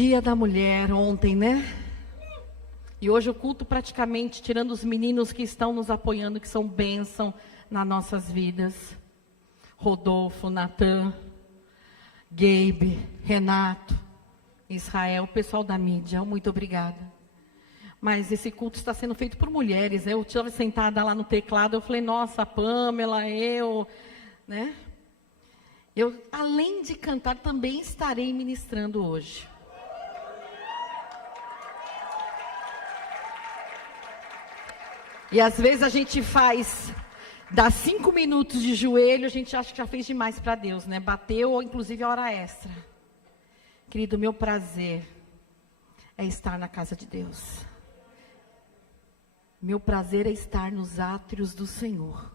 Dia da Mulher ontem, né? E hoje o culto praticamente, tirando os meninos que estão nos apoiando, que são bênção nas nossas vidas. Rodolfo, Natan, Gabe, Renato, Israel, o pessoal da mídia, muito obrigada. Mas esse culto está sendo feito por mulheres, né? Eu estava sentada lá no teclado, eu falei, nossa, a Pamela, eu, né? Eu, além de cantar, também estarei ministrando hoje. E às vezes a gente dá 5 minutos de joelho, a gente acha que já fez demais para Deus, né? Bateu, ou inclusive a hora extra. Querido, meu prazer é estar na casa de Deus. Meu prazer é estar nos átrios do Senhor.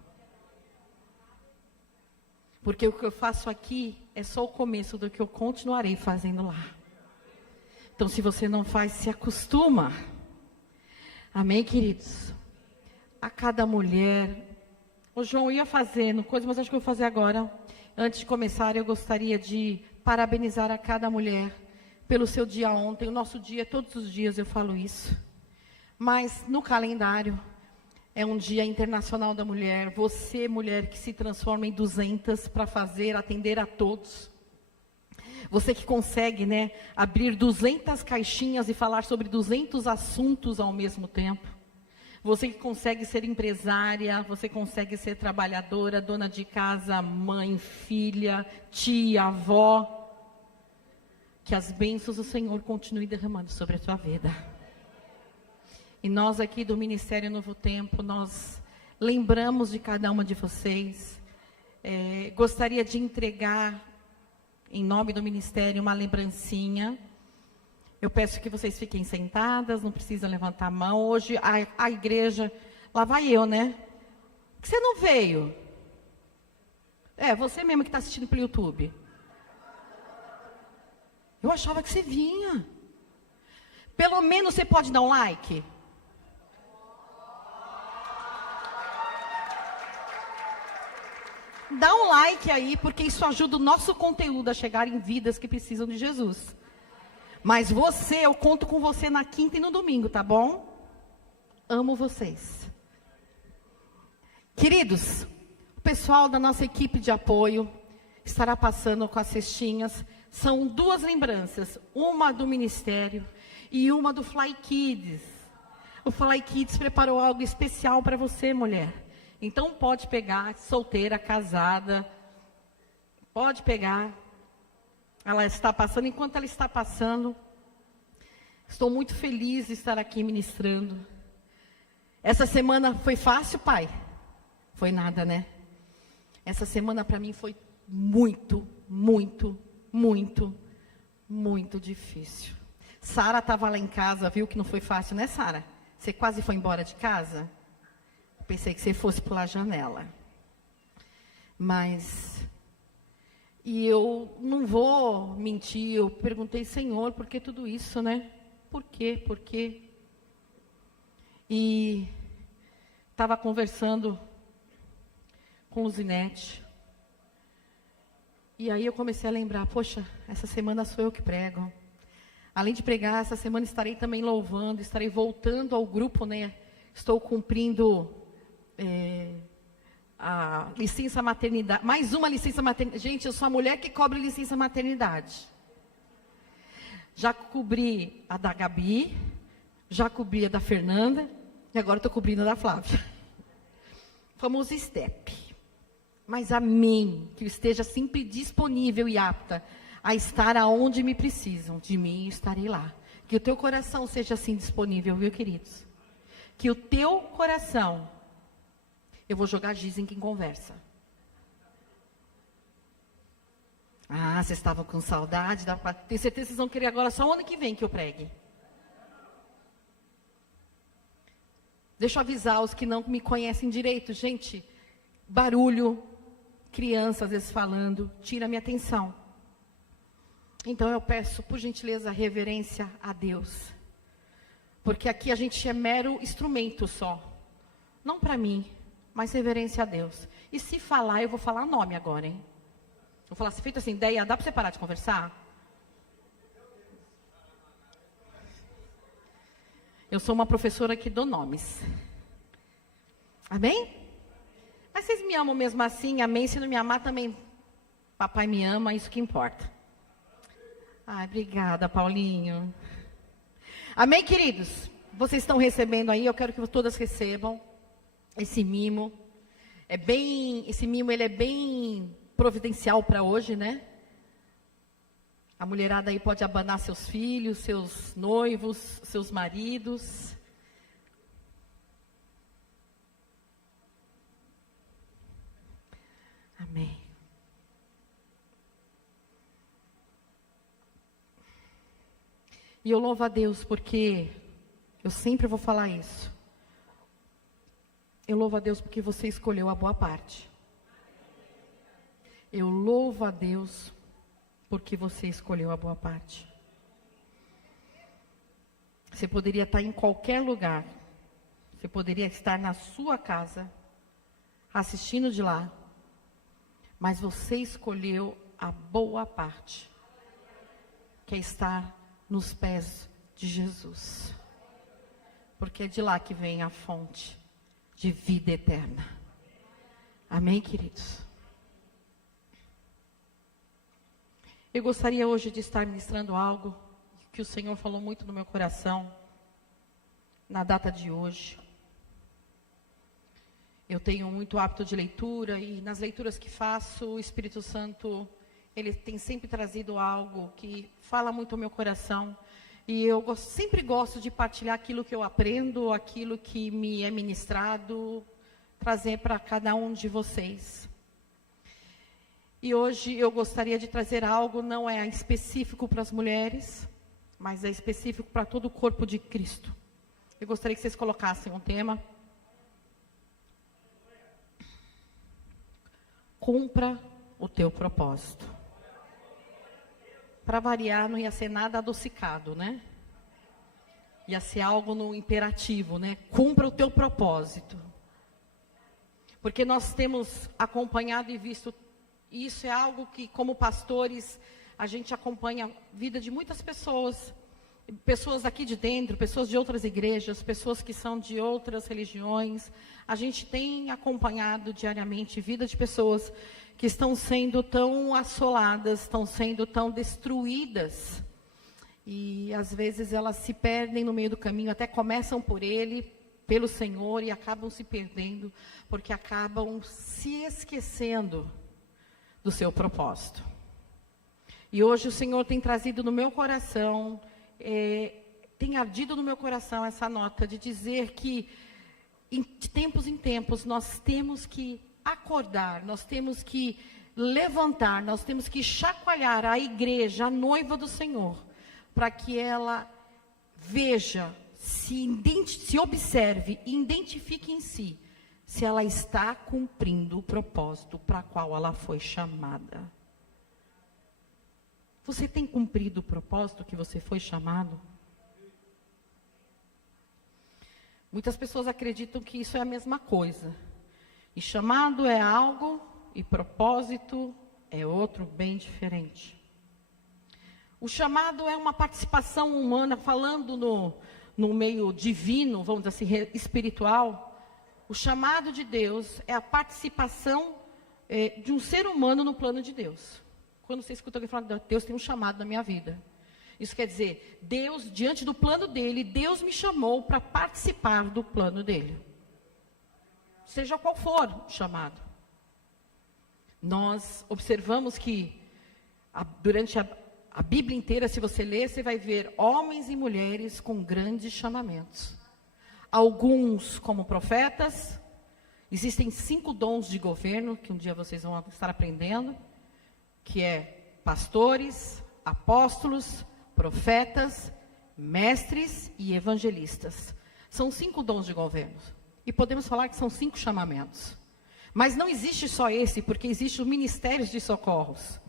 Porque o que eu faço aqui é só o começo do que eu continuarei fazendo lá. Então, se você não faz, se acostuma. Amém, queridos? A cada mulher. O João ia fazendo coisa, mas acho que eu vou fazer agora. Antes de começar, eu gostaria de parabenizar a cada mulher pelo seu dia ontem. O nosso dia, todos os dias eu falo isso. Mas no calendário, é um dia internacional da mulher. Você, mulher, que se transforma em 200 para atender a todos. Você que consegue, né, abrir 200 caixinhas e falar sobre 200 assuntos ao mesmo tempo. Você que consegue ser empresária, você consegue ser trabalhadora, dona de casa, mãe, filha, tia, avó. Que as bênçãos do Senhor continuem derramando sobre a tua vida. E nós aqui do Ministério Novo Tempo, nós lembramos de cada uma de vocês. Gostaria de entregar, em nome do Ministério, uma lembrancinha. Eu peço que vocês fiquem sentadas, não precisam levantar a mão. Hoje, a igreja, lá vai eu, né? Por que você não veio? Você mesmo que está assistindo pelo YouTube. Eu achava que você vinha. Pelo menos você pode dar um like? Dá um like aí, porque isso ajuda o nosso conteúdo a chegar em vidas que precisam de Jesus. Mas eu conto com você na quinta e no domingo, tá bom? Amo vocês. Queridos, o pessoal da nossa equipe de apoio estará passando com as cestinhas. São 2 lembranças, uma do Ministério e uma do Fly Kids. O Fly Kids preparou algo especial para você, mulher. Então pode pegar, solteira, casada, pode pegar. Ela está passando, enquanto ela está passando, estou muito feliz de estar aqui ministrando. Essa semana foi fácil, pai? Foi nada, né? Essa semana para mim foi muito, muito, muito, muito difícil. Sara estava lá em casa, viu que não foi fácil, né, Sara? Você quase foi embora de casa? Pensei que você fosse pular a janela. E eu não vou mentir, eu perguntei, Senhor, por que tudo isso, né? Por quê? Por quê? E estava conversando com Luzinete. E aí eu comecei a lembrar, poxa, essa semana sou eu que prego. Além de pregar, essa semana estarei também louvando, estarei voltando ao grupo, né? Estou cumprindo a licença maternidade, mais uma licença maternidade. Gente, eu sou a mulher que cobre licença maternidade. Já cobri a da Gabi, já cobri a da Fernanda, e agora estou cobrindo a da Flávia. Famoso step. Mas amém, que eu esteja sempre disponível e apta a estar aonde me precisam. De mim, estarei lá. Que o teu coração seja assim disponível, viu, queridos? Que o teu coração... Eu vou jogar giz em quem conversa. Ah, vocês estavam com saudade? Tenho certeza que vocês vão querer agora só o ano que vem que eu pregue. Deixa eu avisar os que não me conhecem direito. Gente, barulho, criança às vezes falando, tira a minha atenção. Então eu peço, por gentileza, reverência a Deus. Porque aqui a gente é mero instrumento só. Não para mim. Mas reverência a Deus. E se falar, eu vou falar nome agora, hein? Vou falar, se feito assim, ideia, dá para você parar de conversar? Eu sou uma professora que dou nomes. Amém? Mas vocês me amam mesmo assim, amém? Se não me amar também, papai me ama, isso que importa. Ai, obrigada, Paulinho. Amém, queridos? Vocês estão recebendo aí, eu quero que todas recebam esse mimo. Esse mimo ele é bem providencial para hoje, né? A mulherada aí pode abanar seus filhos, seus noivos, seus maridos. Amém. E eu louvo a Deus porque eu sempre vou falar isso. Eu louvo a Deus porque você escolheu a boa parte. Eu louvo a Deus porque você escolheu a boa parte. Você poderia estar em qualquer lugar. Você poderia estar na sua casa, assistindo de lá. Mas você escolheu a boa parte, que é estar nos pés de Jesus. Porque é de lá que vem a fonte de vida eterna. Amém, queridos? Eu gostaria hoje de estar ministrando algo que o Senhor falou muito no meu coração, na data de hoje. Eu tenho muito hábito de leitura e nas leituras que faço, o Espírito Santo, ele tem sempre trazido algo que fala muito ao meu coração. E eu sempre gosto de partilhar aquilo que eu aprendo, aquilo que me é ministrado, trazer para cada um de vocês. E hoje eu gostaria de trazer algo, não é específico para as mulheres, mas é específico para todo o corpo de Cristo. Eu gostaria que vocês colocassem um tema. Cumpra o teu propósito. Para variar, não ia ser nada adocicado, né? Ia ser algo no imperativo, né? Cumpra o teu propósito. Porque nós temos acompanhado e visto, e isso é algo que, como pastores, a gente acompanha a vida de muitas pessoas. Pessoas aqui de dentro, pessoas de outras igrejas, pessoas que são de outras religiões. A gente tem acompanhado diariamente a vida de pessoas que estão sendo tão assoladas, estão sendo tão destruídas. E às vezes elas se perdem no meio do caminho, até começam por Ele, pelo Senhor, e acabam se perdendo, porque acabam se esquecendo do seu propósito. E hoje o Senhor tem trazido no meu coração, tem ardido no meu coração essa nota de dizer que de tempos em tempos nós temos que acordar, nós temos que levantar, nós temos que chacoalhar a igreja, a noiva do Senhor, para que ela veja, se observe, identifique em si, se ela está cumprindo o propósito para o qual ela foi chamada. Você tem cumprido o propósito que você foi chamado? Muitas pessoas acreditam que isso é a mesma coisa. E chamado é algo e propósito é outro bem diferente. O chamado é uma participação humana, falando no meio divino, vamos dizer assim, espiritual. O chamado de Deus é a participação de um ser humano no plano de Deus. Quando você escuta alguém falando, Deus tem um chamado na minha vida. Isso quer dizer, Deus, diante do plano dele, Deus me chamou para participar do plano dele. Seja qual for o chamado. Nós observamos que, durante a Bíblia inteira, se você ler, você vai ver homens e mulheres com grandes chamamentos. Alguns como profetas. Existem 5 dons de governo, que um dia vocês vão estar aprendendo, que é pastores, apóstolos, profetas, mestres e evangelistas. São 5 dons de governo. E podemos falar que são 5 chamamentos. Mas não existe só esse, porque existe o ministério de socorros.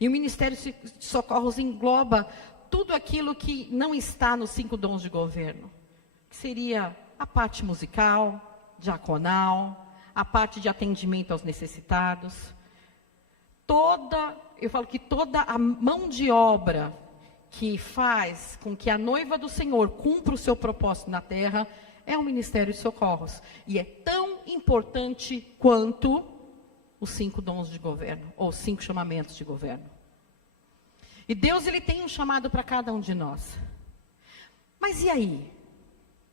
E o ministério de socorros engloba tudo aquilo que não está nos 5 dons de governo. Que seria a parte musical, diaconal, a parte de atendimento aos necessitados. Eu falo que toda a mão de obra que faz com que a noiva do Senhor cumpra o seu propósito na terra é o ministério de socorros. E é tão importante quanto os 5 dons de governo, ou 5 chamamentos de governo. E Deus, Ele tem um chamado para cada um de nós. Mas e aí?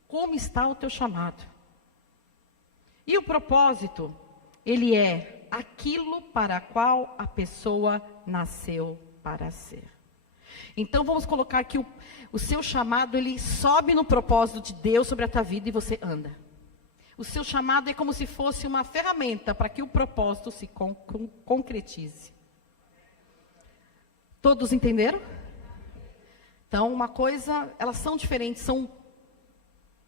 Como está o teu chamado? E o propósito, ele é aquilo para qual a pessoa nasceu para ser. Então vamos colocar que o seu chamado, ele sobe no propósito de Deus sobre a tua vida e você anda. O seu chamado é como se fosse uma ferramenta para que o propósito se concretize. Todos entenderam? Então uma coisa, elas são diferentes, são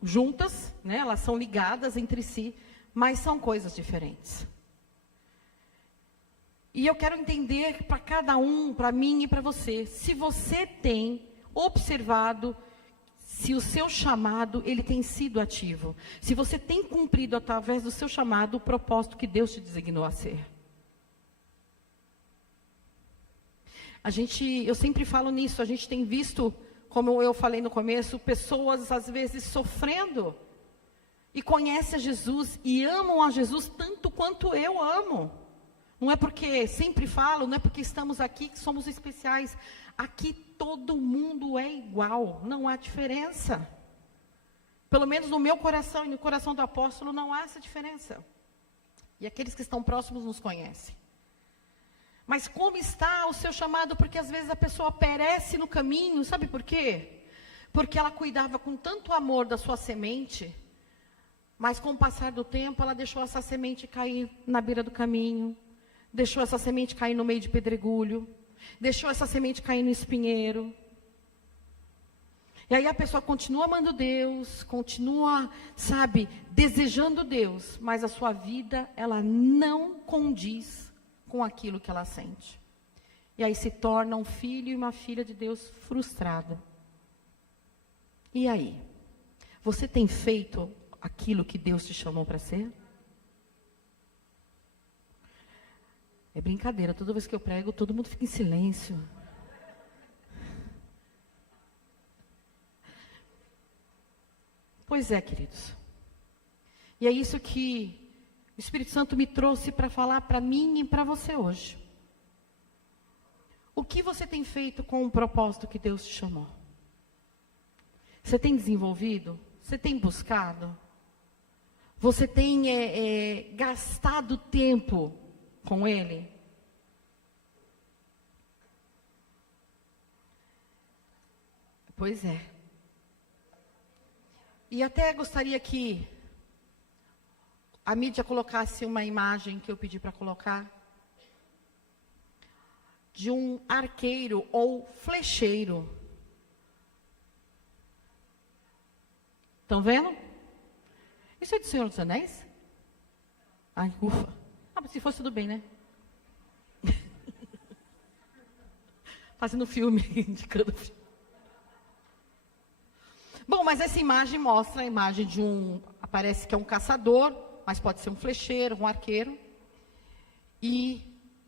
juntas, né? Elas são ligadas entre si, mas são coisas diferentes. E eu quero entender para cada um, para mim e para você, se você tem observado se o seu chamado, ele tem sido ativo. Se você tem cumprido através do seu chamado o propósito que Deus te designou a ser. Eu sempre falo nisso, a gente tem visto, como eu falei no começo, pessoas às vezes sofrendo e conhecem a Jesus e amam a Jesus tanto quanto eu amo. Não é porque, sempre falo, não é porque estamos aqui que somos especiais. Aqui todo mundo é igual, não há diferença. Pelo menos no meu coração e no coração do apóstolo não há essa diferença. E aqueles que estão próximos nos conhecem. Mas como está o seu chamado? Porque às vezes a pessoa perece no caminho, sabe por quê? Porque ela cuidava com tanto amor da sua semente, mas com o passar do tempo ela deixou essa semente cair na beira do caminho. Deixou essa semente cair no meio de pedregulho. Deixou essa semente cair no espinheiro. E aí a pessoa continua amando Deus, continua, desejando Deus, mas a sua vida, ela não condiz com aquilo que ela sente. E aí se torna um filho e uma filha de Deus frustrada. E aí? Você tem feito aquilo que Deus te chamou para ser? É brincadeira, toda vez que eu prego, todo mundo fica em silêncio. Pois é, queridos. E é isso que o Espírito Santo me trouxe para falar para mim e para você hoje. O que você tem feito com o propósito que Deus te chamou? Você tem desenvolvido? Você tem buscado? Você tem gastado tempo com Ele? Pois é. E até gostaria que a mídia colocasse uma imagem que eu pedi para colocar, de um arqueiro ou flecheiro. Estão vendo? Isso é do Senhor dos Anéis? Ai, ufa. Mas se fosse tudo bem, né? Fazendo filme, indicando filme. Bom, mas essa imagem mostra a imagem de parece que é um caçador, mas pode ser um flecheiro, um arqueiro. E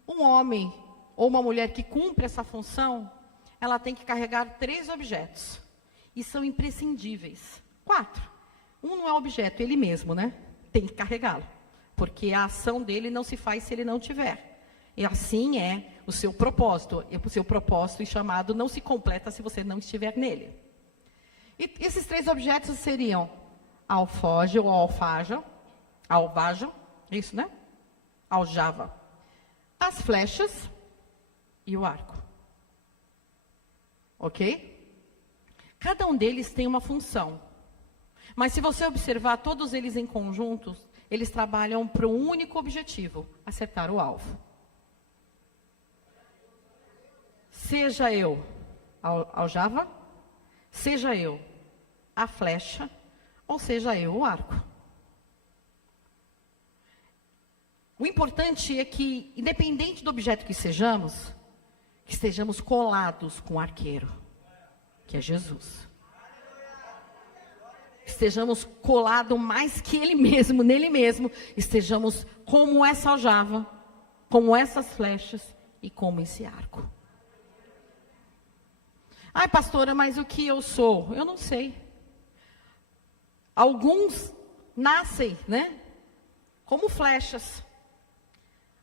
um homem ou uma mulher que cumpre essa função, ela tem que carregar 3 objetos. E são imprescindíveis. 4. Um não é objeto, ele mesmo, né? Tem que carregá-lo. Porque a ação dele não se faz se ele não tiver. E assim é o seu propósito. E o seu propósito e chamado não se completa se você não estiver nele. E esses 3 objetos seriam a alfoge ou alvaja, isso, né? Aljava. As flechas e o arco. Ok? Cada um deles tem uma função. Mas se você observar todos eles em conjunto, eles trabalham para um único objetivo: acertar o alvo. Seja eu aljava, seja eu a flecha, ou seja eu o arco. O importante é que, independente do objeto que estejamos colados com o arqueiro, que é Jesus. Estejamos colados mais que Ele mesmo, nele mesmo. Estejamos como essa aljava, como essas flechas e como esse arco. Ai, pastora, mas o que eu sou? Eu não sei. Alguns nascem, né? Como flechas,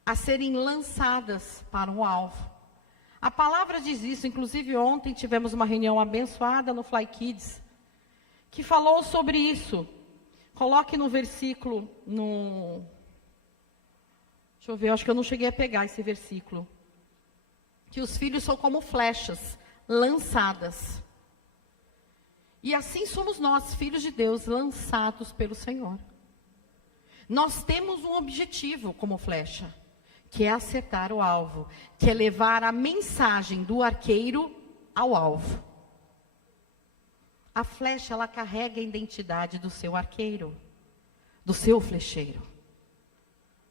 a serem lançadas para um alvo. A palavra diz isso, inclusive ontem tivemos uma reunião abençoada no Fly Kids, que falou sobre isso. Coloque no versículo, deixa eu ver, eu acho que eu não cheguei a pegar esse versículo. Que os filhos são como flechas, lançadas. E assim somos nós, filhos de Deus, lançados pelo Senhor. Nós temos um objetivo como flecha, que é acertar o alvo, que é levar a mensagem do arqueiro ao alvo. A flecha, ela carrega a identidade do seu arqueiro, do seu flecheiro.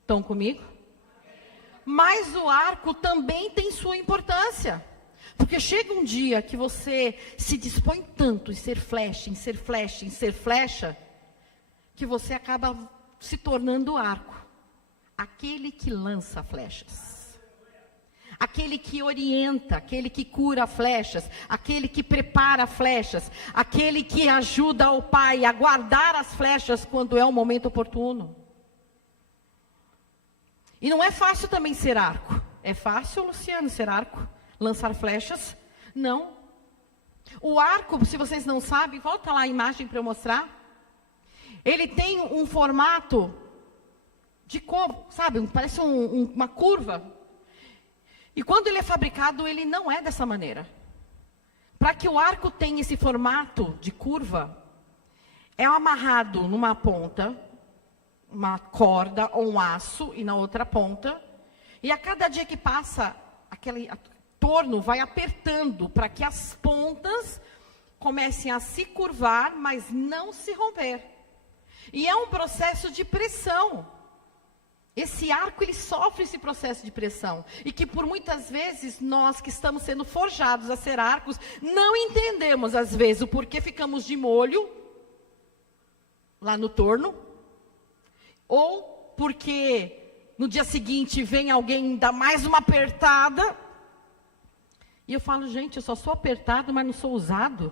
Estão comigo? Mas o arco também tem sua importância. Porque chega um dia que você se dispõe tanto em ser flecha, em ser flecha, em ser flecha, que você acaba se tornando o arco. Aquele que lança flechas. Aquele que orienta, aquele que cura flechas, aquele que prepara flechas, aquele que ajuda o pai a guardar as flechas quando é o momento oportuno. E não é fácil também ser arco. É fácil, Luciano, ser arco? Lançar flechas? Não. O arco, se vocês não sabem, volta lá a imagem para eu mostrar. Ele tem um formato de como, sabe? Parece uma curva. E quando ele é fabricado, ele não é dessa maneira. Para que o arco tenha esse formato de curva, é amarrado numa ponta, uma corda ou um aço, e na outra ponta. E a cada dia que passa, aquele torno vai apertando para que as pontas comecem a se curvar, mas não se romper. E é um processo de pressão. Esse arco, ele sofre esse processo de pressão. E que por muitas vezes, nós que estamos sendo forjados a ser arcos, não entendemos às vezes o porquê ficamos de molho lá no torno. Ou porque no dia seguinte vem alguém dar mais uma apertada. E eu falo, gente, eu só sou apertado, mas não sou usado.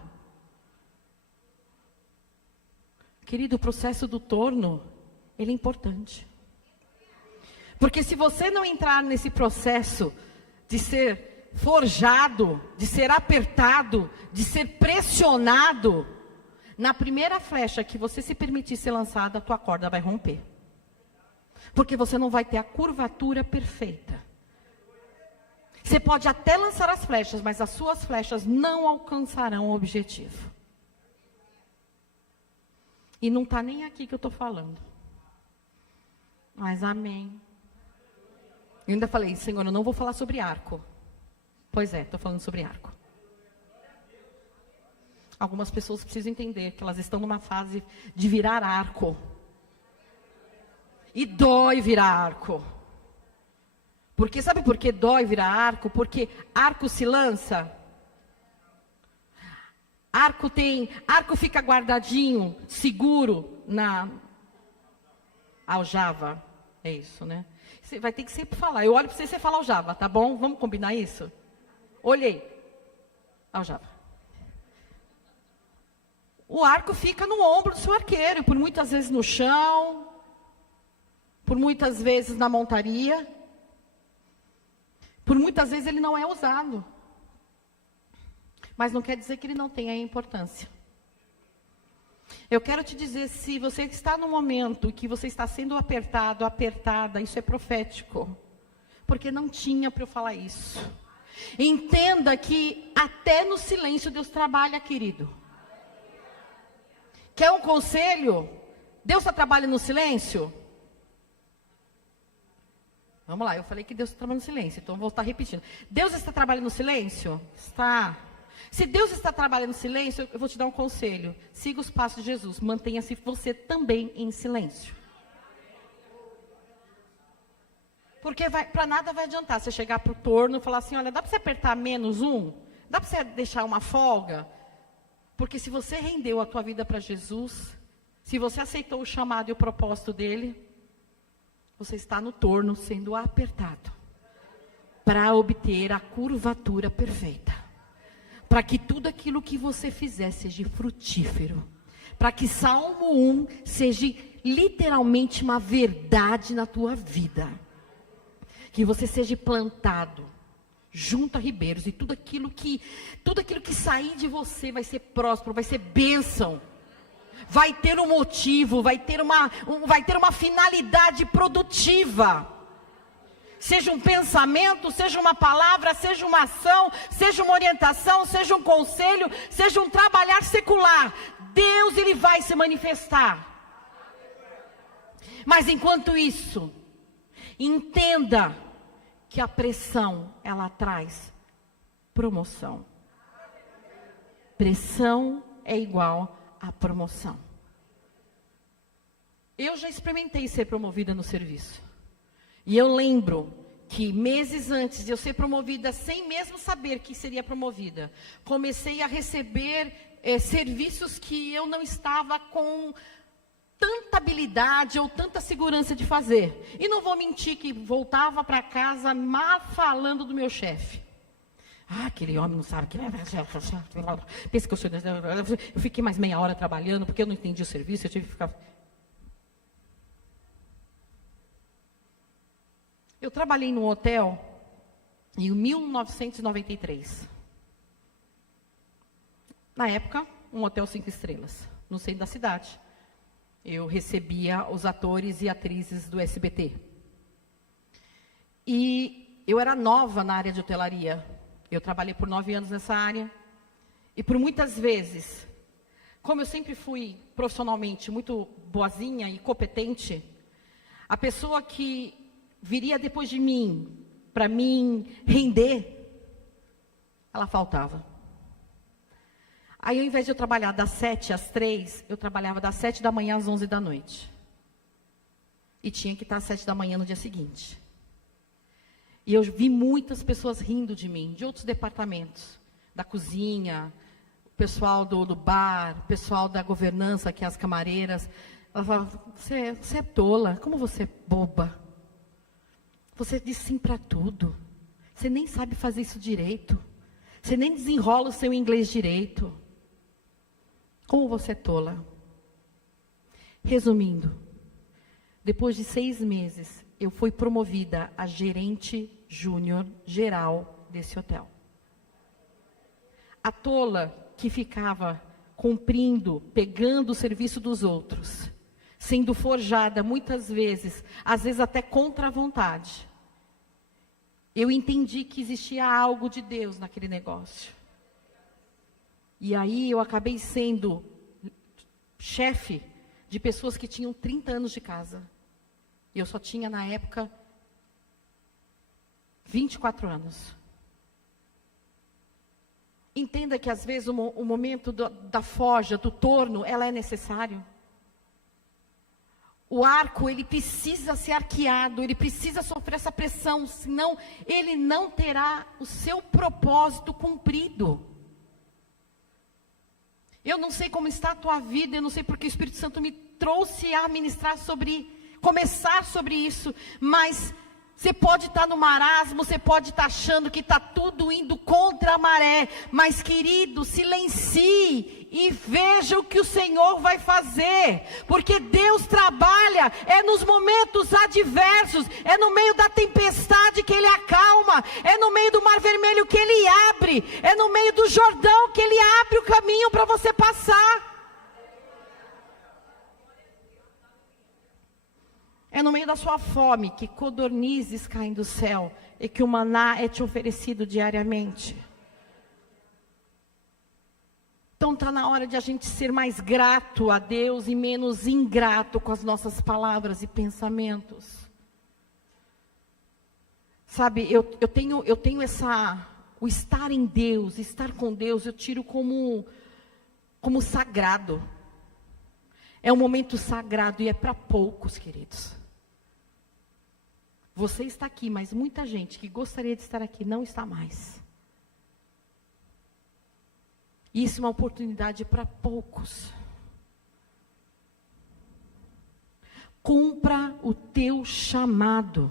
Querido, o processo do torno, ele é importante. Porque se você não entrar nesse processo de ser forjado, de ser apertado, de ser pressionado, na primeira flecha que você se permitir ser lançada, a tua corda vai romper. Porque você não vai ter a curvatura perfeita. Você pode até lançar as flechas, mas as suas flechas não alcançarão o objetivo. E não está nem aqui que eu estou falando. Mas amém. Eu ainda falei, Senhor, eu não vou falar sobre arco. Pois é, estou falando sobre arco. Algumas pessoas precisam entender que elas estão numa fase de virar arco. E dói virar arco. Porque sabe por que dói virar arco? Porque arco se lança. Arco fica guardadinho, seguro na aljava. É isso, né? Você vai ter que sempre falar. Eu olho para você e você fala aljava, tá bom? Vamos combinar isso? Olhei. Aljava. O arco fica no ombro do seu arqueiro, por muitas vezes no chão, por muitas vezes na montaria, por muitas vezes ele não é usado. Mas não quer dizer que ele não tenha importância. Eu quero te dizer, se você está no momento que você está sendo apertado, apertada, isso é profético. Porque não tinha para eu falar isso. Entenda que até no silêncio Deus trabalha, querido. Quer um conselho? Deus está trabalhando no silêncio? Vamos lá, eu falei que Deus está trabalhando no silêncio, então eu vou estar repetindo. Deus está trabalhando no silêncio? Está. Se Deus está trabalhando no silêncio, eu vou te dar um conselho. Siga os passos de Jesus, mantenha-se você também em silêncio. Porque para nada vai adiantar você chegar para o torno e falar assim, olha, dá para você apertar menos um? Dá para você deixar uma folga? Porque se você rendeu a tua vida para Jesus, se você aceitou o chamado e o propósito dele, você está no torno sendo apertado para obter a curvatura perfeita. para que tudo aquilo que você fizer seja frutífero. Para que Salmo 1 seja literalmente uma verdade na tua vida. Que você seja plantado junto a ribeiros, e tudo aquilo que sair de você vai ser próspero, vai ser bênção. Vai ter um motivo, vai ter uma finalidade produtiva. Seja um pensamento, seja uma palavra, seja uma ação, seja uma orientação, seja um conselho, seja um trabalhar secular. Deus, Ele vai se manifestar. Mas enquanto isso, entenda que a pressão, ela traz promoção. Pressão é igual a promoção. Eu já experimentei ser promovida no serviço. E eu lembro que meses antes de eu ser promovida, sem mesmo saber que seria promovida, comecei a receber serviços que eu não estava com tanta habilidade ou tanta segurança de fazer. E não vou mentir que voltava para casa mal falando do meu chefe. Ah, aquele homem não sabe que... Pensa que eu sou... Eu fiquei mais meia hora trabalhando porque eu não entendi o serviço, eu tive que ficar... Eu trabalhei num hotel em 1993. Na época, um hotel 5 estrelas, no centro da cidade. Eu recebia os atores e atrizes do SBT. E eu era nova na área de hotelaria. Eu trabalhei por 9 anos nessa área. E por muitas vezes, como eu sempre fui profissionalmente muito boazinha e competente, a pessoa que viria depois de mim, para mim render, ela faltava. Aí, ao invés de eu trabalhar das 7 às 3, eu trabalhava das 7 da manhã às 11 da noite. E tinha que estar às 7 da manhã no dia seguinte. E eu vi muitas pessoas rindo de mim, de outros departamentos, da cozinha, o pessoal do bar, o pessoal da governança, que é as camareiras. Ela falava, você é tola, como você é boba. Você diz sim para tudo. Você nem sabe fazer isso direito. Você nem desenrola o seu inglês direito. Como você é tola. Resumindo, depois de 6 meses, eu fui promovida a gerente júnior geral desse hotel. A tola que ficava cumprindo, pegando o serviço dos outros, sendo forjada muitas vezes, às vezes até contra a vontade. Eu entendi que existia algo de Deus naquele negócio. E aí eu acabei sendo chefe de pessoas que tinham 30 anos de casa. E eu só tinha, na época, 24 anos. Entenda que, às vezes, o momento da forja, do torno, ela é necessário. O arco, ele precisa ser arqueado, ele precisa sofrer essa pressão, senão ele não terá o seu propósito cumprido. Eu não sei como está a tua vida, eu não sei porque o Espírito Santo me trouxe a ministrar começar sobre isso, mas você pode estar no marasmo, você pode estar achando que está tudo indo contra a maré, mas querido, silencie e veja o que o Senhor vai fazer, porque Deus trabalha, é nos momentos adversos, é no meio da tempestade que Ele acalma, é no meio do mar vermelho que Ele abre, é no meio do Jordão que Ele abre o caminho para você passar. É no meio da sua fome que codornizes caem do céu e que o maná é te oferecido diariamente. Então está na hora de a gente ser mais grato a Deus e menos ingrato com as nossas palavras e pensamentos. Sabe, eu tenho o estar em Deus, estar com Deus, eu tiro como sagrado. É um momento sagrado e é para poucos, queridos. Você está aqui, mas muita gente que gostaria de estar aqui não está mais. Isso é uma oportunidade para poucos. Cumpra o teu chamado,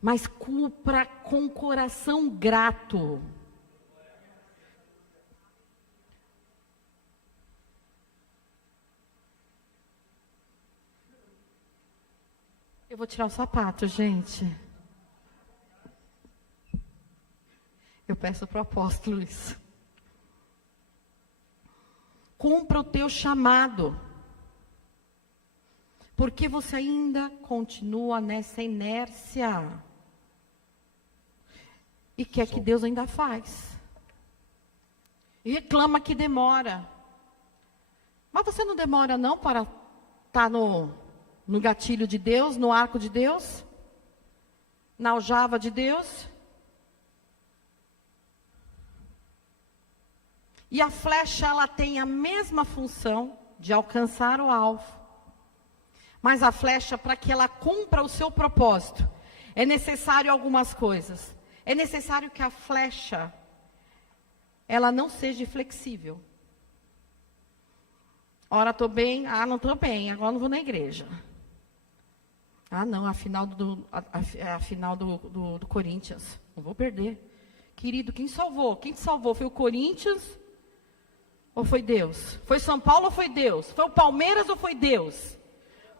mas cumpra com coração grato. vou tirar o sapato, gente. Eu peço para o apóstolo isso. Cumpra o teu chamado. Porque você ainda continua nessa inércia. E quer que Deus ainda faz. E reclama que demora. Mas você não demora não para estar no gatilho de Deus, no arco de Deus? Na aljava de Deus? E a flecha, ela tem a mesma função de alcançar o alvo. Mas a flecha, para que ela cumpra o seu propósito, é necessário algumas coisas. É necessário que a flecha, ela não seja flexível. Ora, estou bem, não estou bem, agora não vou na igreja. Não, a final do Corinthians, não vou perder. Querido, quem salvou? Quem te salvou? Foi o Corinthians ou foi Deus? Foi São Paulo ou foi Deus? Foi o Palmeiras ou foi Deus?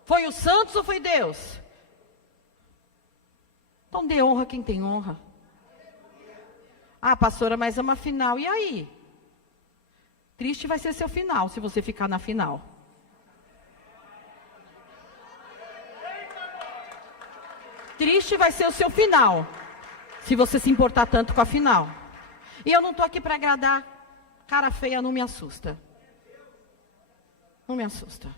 Foi o Santos ou foi Deus? Então dê honra a quem tem honra. Pastora, mas é uma final. E aí? Triste vai ser seu final, se você ficar na final. Triste vai ser o seu final, se você se importar tanto com a final. E eu não estou aqui para agradar. Cara feia não me assusta. Não me assusta.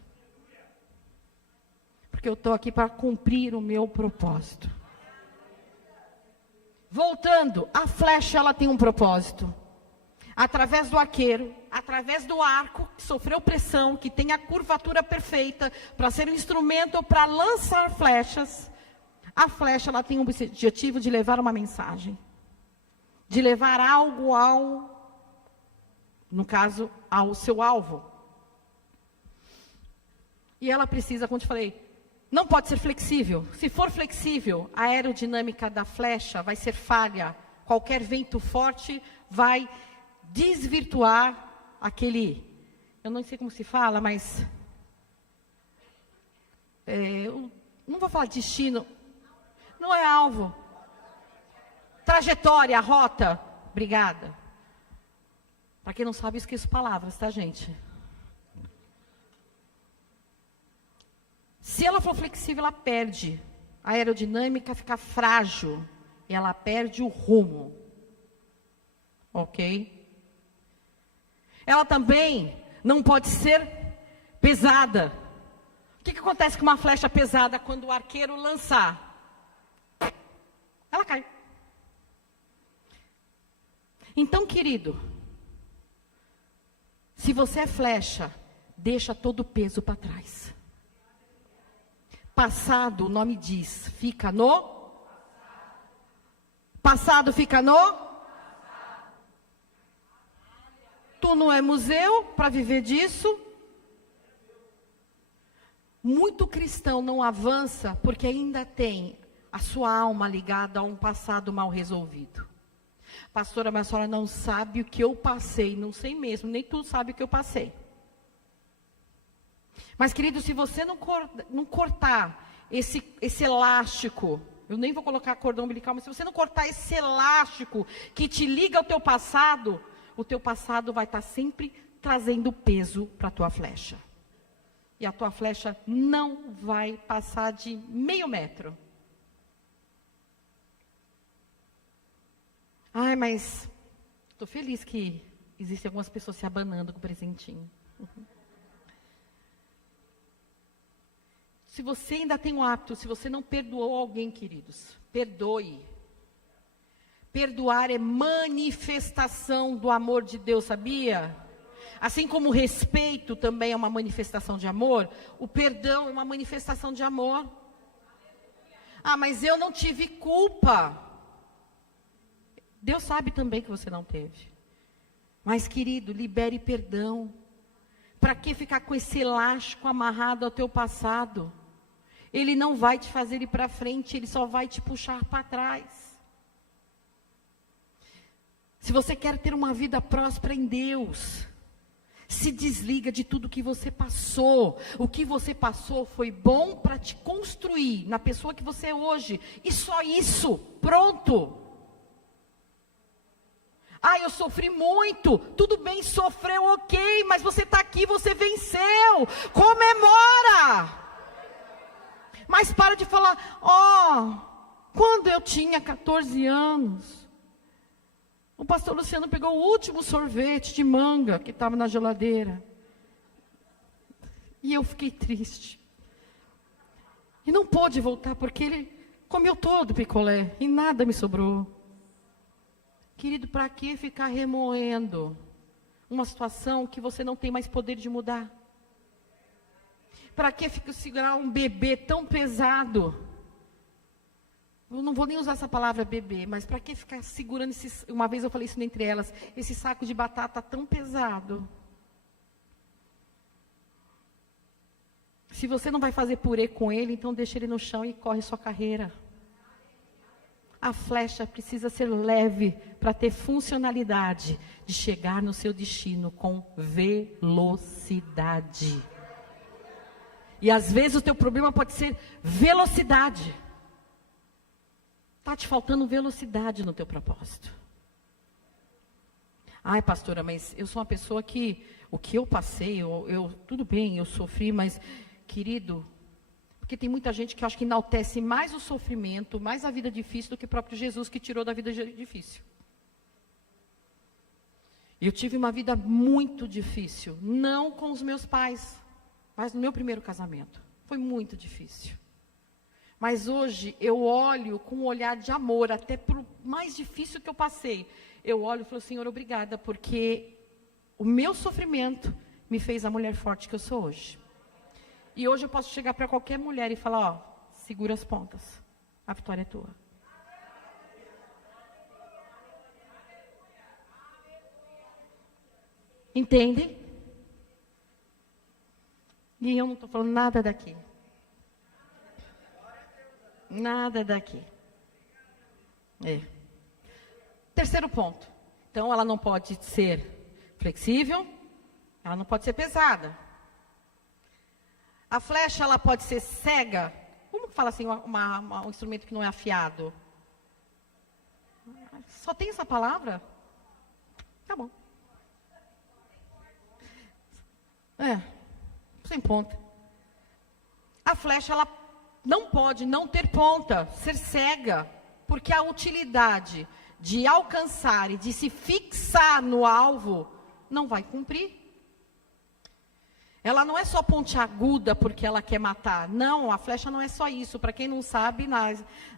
Porque eu estou aqui para cumprir o meu propósito. Voltando, a flecha, ela tem um propósito. Através do arqueiro, através do arco, que sofreu pressão, que tem a curvatura perfeita, para ser um instrumento para lançar flechas, a flecha, ela tem o objetivo de levar uma mensagem. De levar algo no caso, ao seu alvo. E ela precisa, como eu te falei, não pode ser flexível. Se for flexível, a aerodinâmica da flecha vai ser falha. Qualquer vento forte vai desvirtuar aquele, eu não sei como se fala, mas eu não vou falar destino, não é alvo. Trajetória, rota. Obrigada. Para quem não sabe, eu esqueço palavras, tá, gente? Se ela for flexível, ela perde. A aerodinâmica fica frágil. E ela perde o rumo. Ok? Ela também não pode ser pesada. O que acontece com uma flecha pesada quando o arqueiro lançar? Ela cai. Então, querido, se você é flecha, deixa todo o peso para trás. Passado, o nome diz, fica no? Passado fica no? Tu não é museu para viver disso? Muito cristão não avança porque ainda tem a sua alma ligada a um passado mal resolvido. Pastora, mas a senhora não sabe o que eu passei. Não sei mesmo, nem tu sabe o que eu passei. Mas, querido, se você não cortar esse elástico, eu nem vou colocar cordão umbilical, mas se você não cortar esse elástico que te liga ao teu passado, o teu passado vai estar sempre trazendo peso para a tua flecha. E a tua flecha não vai passar de meio metro. Ai, mas estou feliz que existem algumas pessoas se abanando com o presentinho. Se você ainda tem um hábito, se você não perdoou alguém, queridos, perdoe. Perdoar é manifestação do amor de Deus, sabia? Assim como o respeito também é uma manifestação de amor, o perdão é uma manifestação de amor. Mas eu não tive culpa. Deus sabe também que você não teve. Mas, querido, libere perdão. Para que ficar com esse elástico amarrado ao teu passado? Ele não vai te fazer ir para frente, ele só vai te puxar para trás. Se você quer ter uma vida próspera em Deus, Se desliga de tudo que você passou. O que você passou foi bom para te construir na pessoa que você é hoje. E só isso, pronto. Ah, eu sofri muito. Tudo bem, sofreu, ok. Mas você está aqui, você venceu. Comemora. Mas para de falar, quando eu tinha 14 anos, o pastor Luciano pegou o último sorvete de manga que estava na geladeira. E eu fiquei triste. E não pôde voltar, porque ele comeu todo o picolé e nada me sobrou. Querido, para que ficar remoendo uma situação que você não tem mais poder de mudar? Para que segurar um bebê tão pesado? Eu não vou nem usar essa palavra bebê, mas para que ficar segurando uma vez eu falei isso entre elas, esse saco de batata tão pesado? Se você não vai fazer purê com ele, então deixa ele no chão e corre sua carreira. A flecha precisa ser leve para ter funcionalidade de chegar no seu destino com velocidade. E às vezes o teu problema pode ser velocidade. Está te faltando velocidade no teu propósito. Ai, pastora, mas eu sou uma pessoa que, o que eu passei, tudo bem, eu sofri, mas, querido, porque tem muita gente que acha que enaltece mais o sofrimento, mais a vida difícil do que o próprio Jesus que tirou da vida difícil. Eu tive uma vida muito difícil, não com os meus pais, mas no meu primeiro casamento. Foi muito difícil. Mas hoje eu olho com um olhar de amor, até por mais difícil que eu passei. Eu olho e falo, Senhor, obrigada, porque o meu sofrimento me fez a mulher forte que eu sou hoje. E hoje eu posso chegar para qualquer mulher e falar, segura as pontas, a vitória é tua. Entende? E eu não estou falando nada daqui. Nada daqui. Terceiro ponto. Então, ela não pode ser flexível, ela não pode ser pesada. A flecha, ela pode ser cega. Como fala assim, um instrumento que não é afiado? Só tem essa palavra? Tá bom. Sem ponta. A flecha, ela não pode não ter ponta, ser cega, porque a utilidade de alcançar e de se fixar no alvo não vai cumprir. Ela não é só pontiaguda porque ela quer matar. Não, a flecha não é só isso. Para quem não sabe,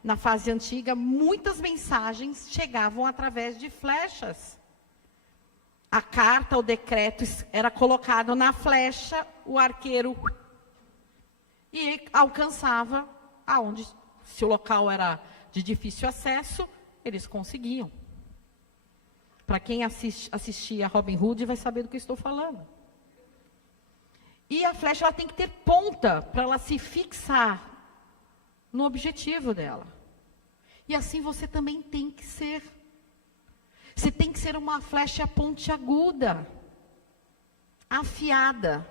na fase antiga, muitas mensagens chegavam através de flechas. A carta, o decreto era colocado na flecha, o arqueiro e alcançava aonde, se o local era de difícil acesso, eles conseguiam. Para quem assistia Robin Hood vai saber do que eu estou falando. E a flecha ela tem que ter ponta para ela se fixar no objetivo dela. E assim você também tem que ser. Você tem que ser uma flecha pontiaguda, afiada.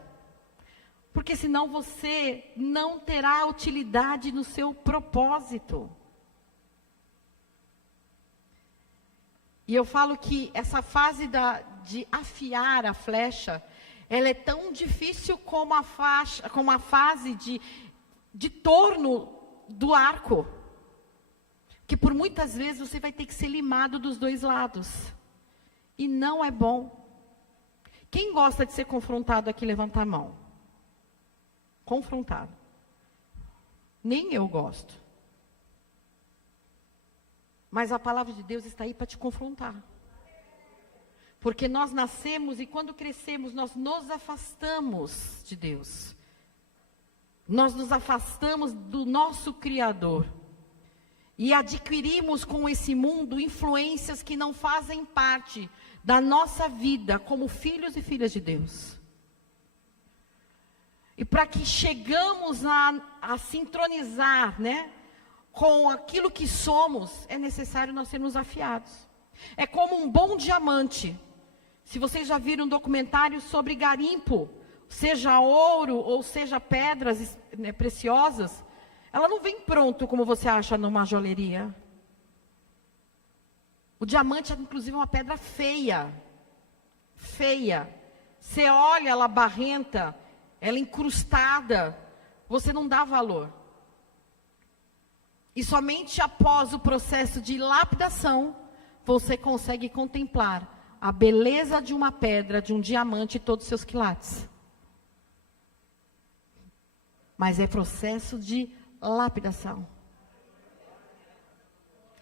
Porque senão você não terá utilidade no seu propósito. E eu falo que essa fase de afiar a flecha, ela é tão difícil como a fase de torno do arco. Que por muitas vezes você vai ter que ser limado dos dois lados. E não é bom. Quem gosta de ser confrontado aqui, levanta a mão. Confrontado. Nem eu gosto. Mas a palavra de Deus está aí para te confrontar. Porque nós nascemos e quando crescemos, nós nos afastamos de Deus. Nós nos afastamos do nosso Criador. E adquirimos com esse mundo influências que não fazem parte da nossa vida como filhos e filhas de Deus. E para que chegamos a sincronizar, com aquilo que somos, é necessário nós sermos afiados. É como um bom diamante Se vocês já viram um documentário sobre garimpo, seja ouro ou seja pedras, né, preciosas, ela não vem pronto como você acha numa joalheria. O diamante é inclusive uma pedra feia. Feia. Você olha ela barrenta, ela incrustada, você não dá valor. E somente após o processo de lapidação, você consegue contemplar a beleza de uma pedra, de um diamante e todos os seus quilates. Mas é processo de lapidação.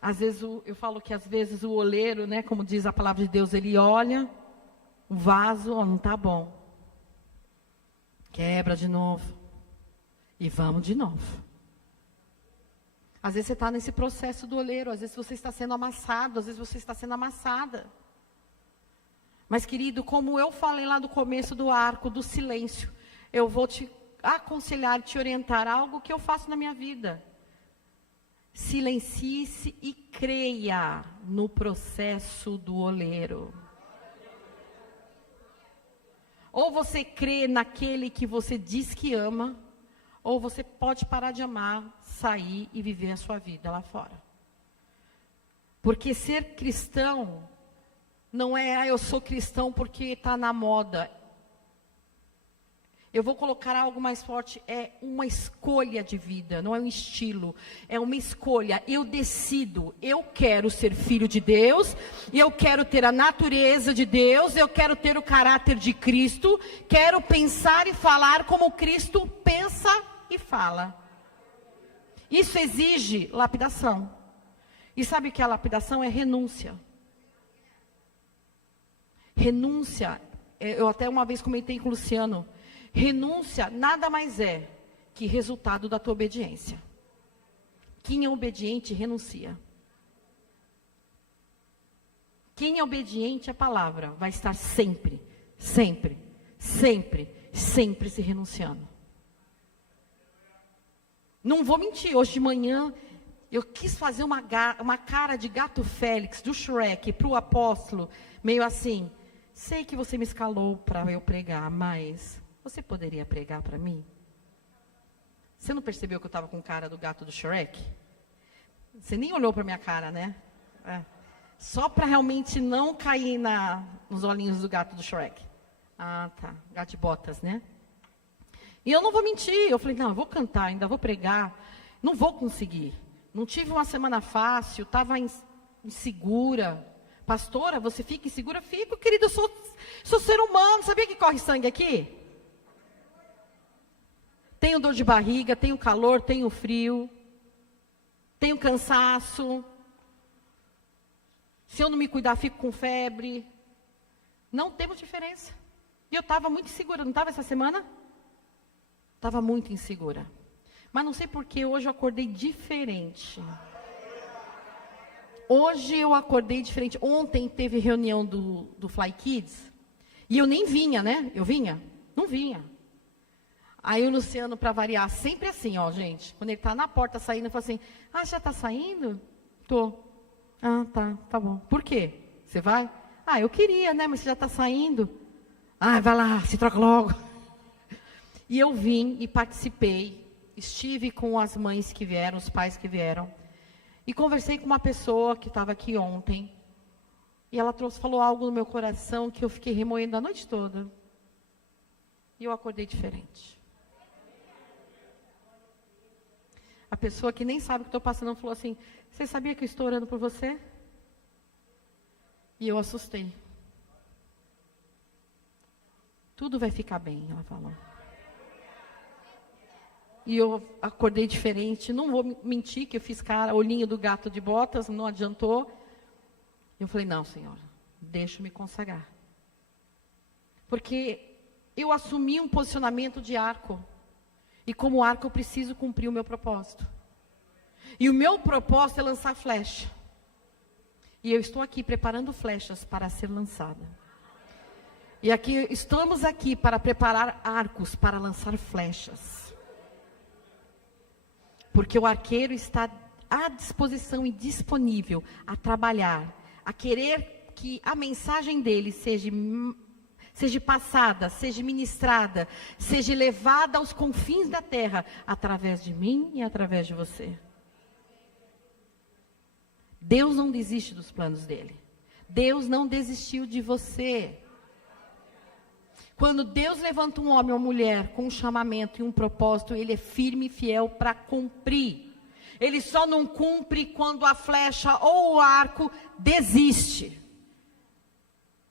Às vezes, eu falo que às vezes o oleiro, né, como diz a palavra de Deus, ele olha o vaso, não está bom. Quebra de novo. E vamos de novo. Às vezes você está nesse processo do oleiro, às vezes você está sendo amassado, às vezes você está sendo amassada. Mas, querido, como eu falei lá do começo do arco do silêncio, eu vou te aconselhar, te orientar algo que eu faço na minha vida. Silencie-se e creia no processo do oleiro. Ou você crê naquele que você diz que ama, ou você pode parar de amar, sair e viver a sua vida lá fora. Porque ser cristão não é, eu sou cristão porque está na moda. Eu vou colocar algo mais forte, é uma escolha de vida, não é um estilo, é uma escolha. Eu decido, eu quero ser filho de Deus, eu quero ter a natureza de Deus, eu quero ter o caráter de Cristo, quero pensar e falar como Cristo pensa e fala. Isso exige lapidação. E sabe o que é lapidação? É renúncia. Renúncia, eu até uma vez comentei com o Luciano, renúncia nada mais é que resultado da tua obediência. Quem é obediente renuncia. Quem é obediente à palavra vai estar sempre, sempre, sempre, sempre se renunciando. Não vou mentir, hoje de manhã eu quis fazer uma cara de gato Félix, do Shrek, para o apóstolo, meio assim, sei que você me escalou para eu pregar, mas você poderia pregar para mim? Você não percebeu que eu estava com cara do gato do Shrek? Você nem olhou para minha cara, né? É. Só para realmente não cair nos olhinhos do gato do Shrek. Ah, tá. Gato de botas, né? E eu não vou mentir. Eu falei, não, eu vou cantar, ainda vou pregar. Não vou conseguir. Não tive uma semana fácil, estava insegura. Pastora, você fica insegura? Fico, querido, eu sou ser humano. Sabia que corre sangue aqui? Tenho dor de barriga, tenho calor, tenho frio, tenho cansaço. Se eu não me cuidar, fico com febre. Não temos diferença. E eu estava muito insegura, não estava essa semana? Estava muito insegura. Mas não sei porquê, hoje eu acordei diferente. Hoje eu acordei diferente. Ontem teve reunião do Fly Kids. E eu nem vinha, né? Eu vinha? Não vinha. Aí o Luciano, para variar, sempre assim, ó, gente. Quando ele está na porta saindo, ele fala assim, ah, já está saindo? Tô. Ah, tá bom. Por quê? Você vai? Ah, eu queria, né? Mas você já está saindo. Ah, vai lá, se troca logo. E eu vim e participei. Estive com as mães que vieram, os pais que vieram. E conversei com uma pessoa que estava aqui ontem. E ela falou algo no meu coração que eu fiquei remoendo a noite toda. E eu acordei diferente. A pessoa que nem sabe o que estou passando falou assim, você sabia que eu estou orando por você? E eu assustei. Tudo vai ficar bem, ela falou. E eu acordei diferente, não vou mentir que eu fiz olhinho do gato de botas, não adiantou. Eu falei, não, Senhora, deixa eu me consagrar. Porque eu assumi um posicionamento de arco. E como arco eu preciso cumprir o meu propósito. E o meu propósito é lançar flecha. E eu estou aqui preparando flechas para ser lançada. E estamos aqui para preparar arcos para lançar flechas. Porque o arqueiro está à disposição e disponível a trabalhar, a querer que a mensagem dele seja passada, seja ministrada, seja levada aos confins da terra, através de mim e através de você. Deus não desiste dos planos dele. Deus não desistiu de você. Quando Deus levanta um homem ou mulher com um chamamento e um propósito, ele é firme e fiel para cumprir. Ele só não cumpre quando a flecha ou o arco desiste.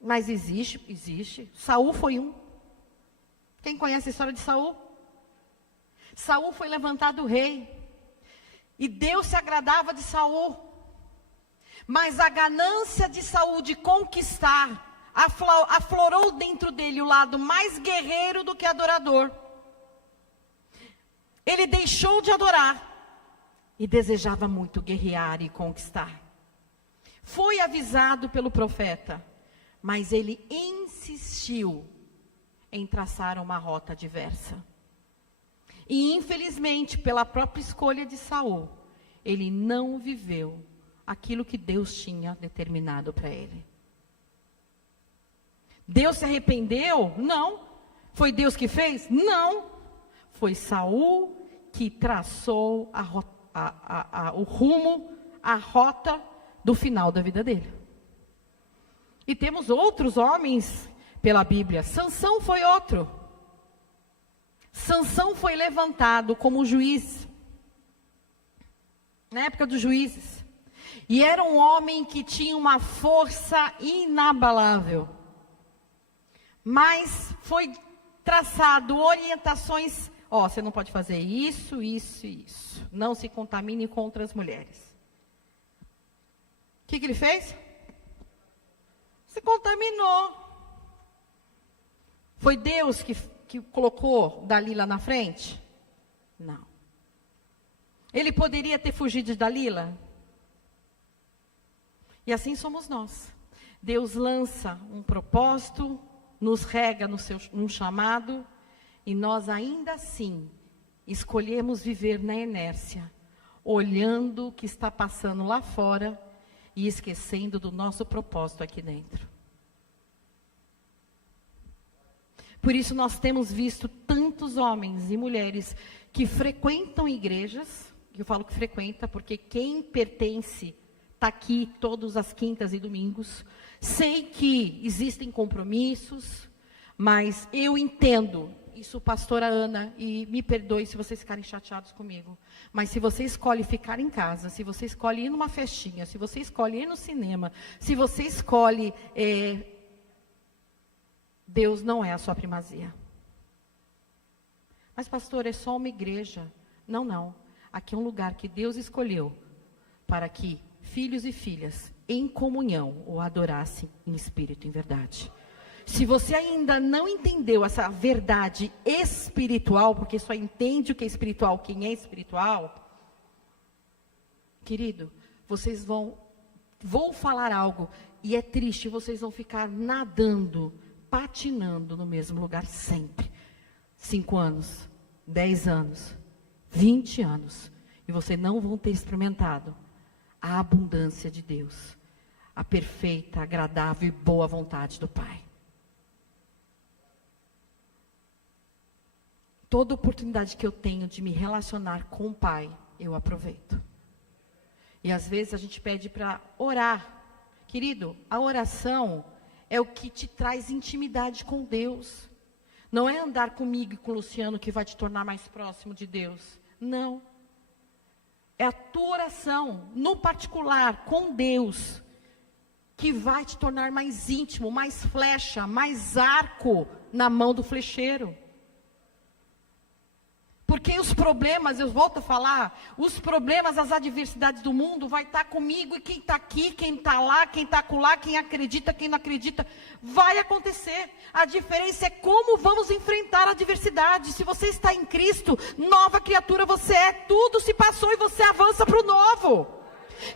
Mas existe. Saul foi um. Quem conhece a história de Saul? Saul foi levantado rei. E Deus se agradava de Saul. Mas a ganância de Saul de conquistar aflorou dentro dele o lado mais guerreiro do que adorador. Ele deixou de adorar e desejava muito guerrear e conquistar. Foi avisado pelo profeta, mas ele insistiu em traçar uma rota diversa. E infelizmente, pela própria escolha de Saul, ele não viveu aquilo que Deus tinha determinado para ele. Deus se arrependeu? Não. Foi Deus que fez? Não. Foi Saul que traçou o rumo, a rota do final da vida dele. E temos outros homens pela Bíblia. Sansão foi outro. Sansão foi levantado como juiz, na época dos juízes. E era um homem que tinha uma força inabalável. Mas foi traçado orientações, você não pode fazer isso, isso e isso. Não se contamine com outras mulheres. O que ele fez? Se contaminou. Foi Deus que colocou Dalila na frente? Não. Ele poderia ter fugido de Dalila? E assim somos nós. Deus lança um propósito, nos rega num chamado, e nós ainda assim escolhemos viver na inércia, olhando o que está passando lá fora e esquecendo do nosso propósito aqui dentro. Por isso nós temos visto tantos homens e mulheres que frequentam igrejas, eu falo que frequenta porque quem pertence está aqui todas as quintas e domingos. Sei que existem compromissos, mas eu entendo, isso pastora Ana, e me perdoe se vocês ficarem chateados comigo, mas se você escolhe ficar em casa, se você escolhe ir numa festinha, se você escolhe ir no cinema, se você escolhe, Deus não é a sua primazia. Mas pastor, é só uma igreja. Não. Aqui é um lugar que Deus escolheu para que filhos e filhas em comunhão o adorassem em espírito e em verdade. Se você ainda não entendeu essa verdade espiritual, porque só entende o que é espiritual quem é espiritual, querido, vocês vou falar algo, e é triste, vocês vão ficar nadando, patinando no mesmo lugar sempre. 5 anos, 10 anos, 20 anos, e vocês não vão ter experimentado a abundância de Deus, a perfeita, agradável e boa vontade do Pai. Toda oportunidade que eu tenho de me relacionar com o Pai, eu aproveito. E às vezes a gente pede para orar. Querido, a oração é o que te traz intimidade com Deus. Não é andar comigo e com o Luciano que vai te tornar mais próximo de Deus. Não. É a tua oração, no particular, com Deus, que vai te tornar mais íntimo, mais flecha, mais arco na mão do flecheiro. Porque os problemas, eu volto a falar, os problemas, as adversidades do mundo vai estar comigo, e quem está aqui, quem está lá, quem está acolá, quem acredita, quem não acredita, vai acontecer. A diferença é como vamos enfrentar a adversidade. Se você está em Cristo, nova criatura você é, tudo se passou e você avança para o novo.